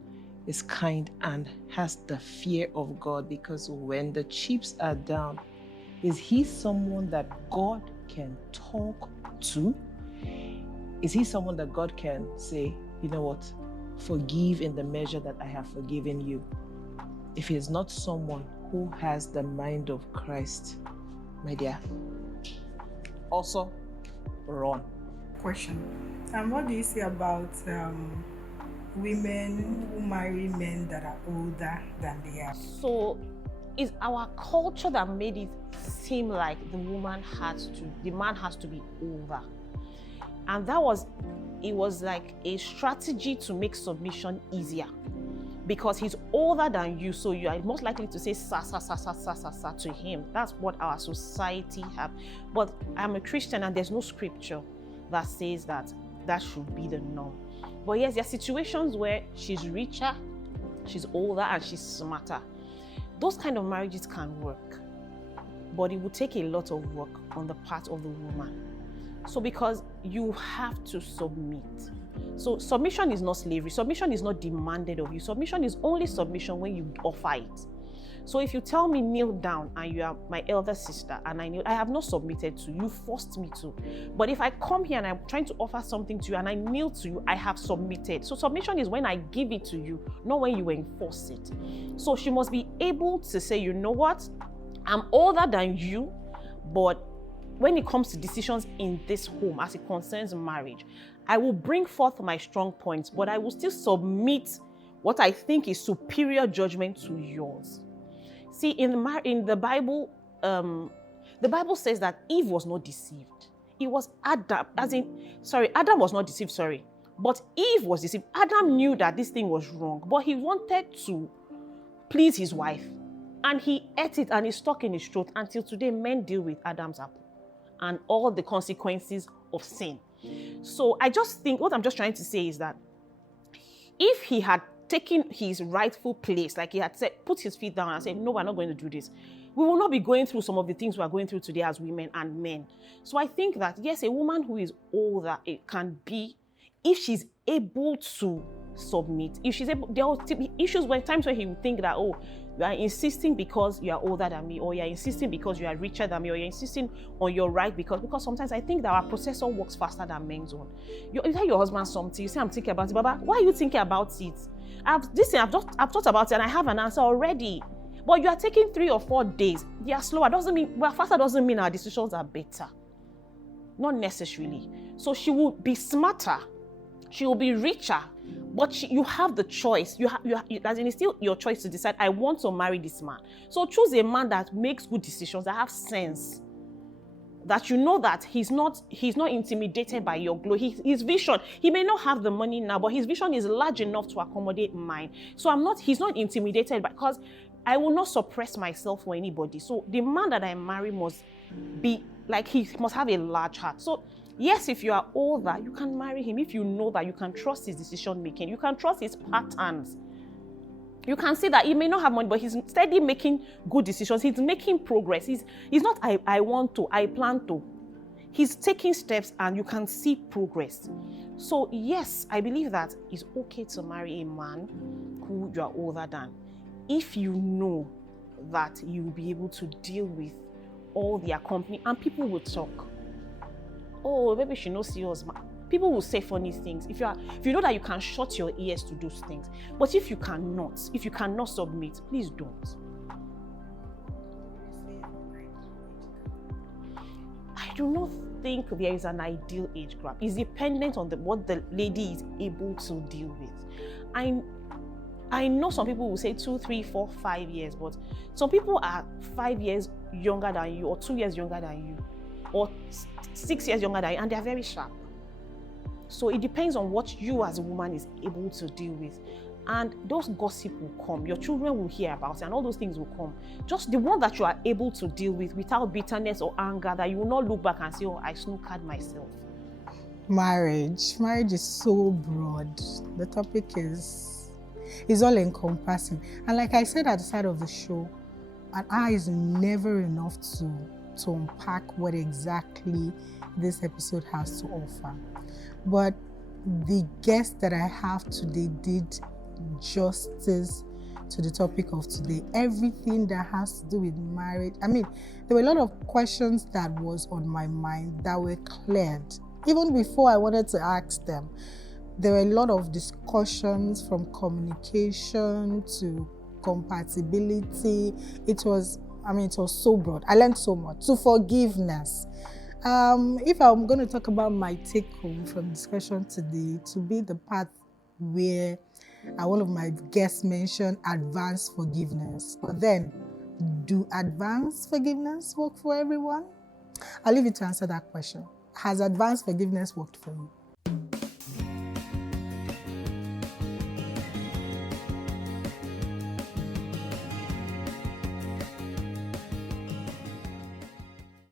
is kind and has the fear of God, because when the chips are down, is he someone that God can talk to? Is he someone that God can say, you know what, forgive in the measure that I have forgiven you? If he is not someone who has the mind of Christ, my dear, also run. Question. What do you say about women who marry men that are older than they are? So it's our culture that made it seem like the man has to be older. And it was like a strategy to make submission easier, because he's older than you, so you are most likely to say sa to him. That's what our society have. But I'm a Christian and there's no scripture that says that should be the norm. But yes, there are situations where she's richer, she's older, and she's smarter. Those kind of marriages can work, but it will take a lot of work on the part of the woman. So because you have to submit. So submission is not slavery. Submission is not demanded of you. Submission is only submission when you offer it. So if you tell me kneel down and you are my elder sister and I have not submitted to you, forced me to. But if I come here and I'm trying to offer something to you and I kneel to you, I have submitted. So submission is when I give it to you, not when you enforce it. So she must be able to say, you know what, I'm older than you, but when it comes to decisions in this home as it concerns marriage, I will bring forth my strong points, but I will still submit what I think is superior judgment to yours. See, in the Bible, the Bible says that Eve was not deceived. It was Adam, Adam was not deceived, but Eve was deceived. Adam knew that this thing was wrong, but he wanted to please his wife. And he ate it and it's stuck in his throat. Until today, men deal with Adam's apple and all the consequences of sin. So I just think, what I'm just trying to say is that if he had taken his rightful place, like he had said, put his feet down and said, no, we're not going to do this, we will not be going through some of the things we are going through today as women and men. So I think that, yes, a woman who is older, it can be, if she's able to submit, if she's able, there will be issues where times where he will think that, oh, you are insisting because you are older than me, or you're insisting because you are richer than me, or you're insisting on your right because sometimes I think that our processor works faster than men's own. You tell your husband something, you say, I'm thinking about it, Baba, why are you thinking about it? I've thought about it and I have an answer already. But you are taking 3 or 4 days. They are slower. Faster doesn't mean our decisions are better. Not necessarily. So she will be smarter. She will be richer. But you have the choice. It's still your choice to decide, I want to marry this man. So choose a man that makes good decisions, that have sense. That you know that he's not intimidated by your glow. His vision, he may not have the money now, but his vision is large enough to accommodate mine. So he's not intimidated because I will not suppress myself for anybody. So the man that I marry must be like, he must have a large heart. So yes, if you are older, you can marry him if you know that you can trust his decision making. You can trust his patterns. You can see that he may not have money, but he's steady making good decisions. He's making progress. He's not, I want to, I plan to. He's taking steps and you can see progress. So yes, I believe that it's okay to marry a man who you are older than, if you know that you will be able to deal with all their company, and people will talk. Oh, maybe she knows serious. People will say funny things. If you know that you can shut your ears to those things. But if you cannot submit, please don't. I do not think there is an ideal age gap. It's dependent on what the lady is able to deal with. I know some people will say 2, 3, 4, 5 years, but some people are 5 years younger than you, or 2 years younger than you, or 6 years younger than you, and they are very sharp. So it depends on what you as a woman is able to deal with. And those gossip will come. Your children will hear about it, and all those things will come. Just the one that you are able to deal with without bitterness or anger, that you will not look back and say, oh, I snookered myself. Marriage is so broad. The topic is all encompassing. And like I said at the start of the show, an hour is never enough to unpack what exactly this episode has to offer. But the guest that I have today did justice to the topic of today. Everything that has to do with marriage. I mean, there were a lot of questions that was on my mind that were cleared. Even before I wanted to ask them, there were a lot of discussions, from communication to compatibility. It was so broad. I learned so much. To forgiveness. If I'm going to talk about my take home from discussion today, to be the part where one of my guests mentioned advanced forgiveness. But then, do advanced forgiveness work for everyone? I'll leave you to answer that question. Has advanced forgiveness worked for you?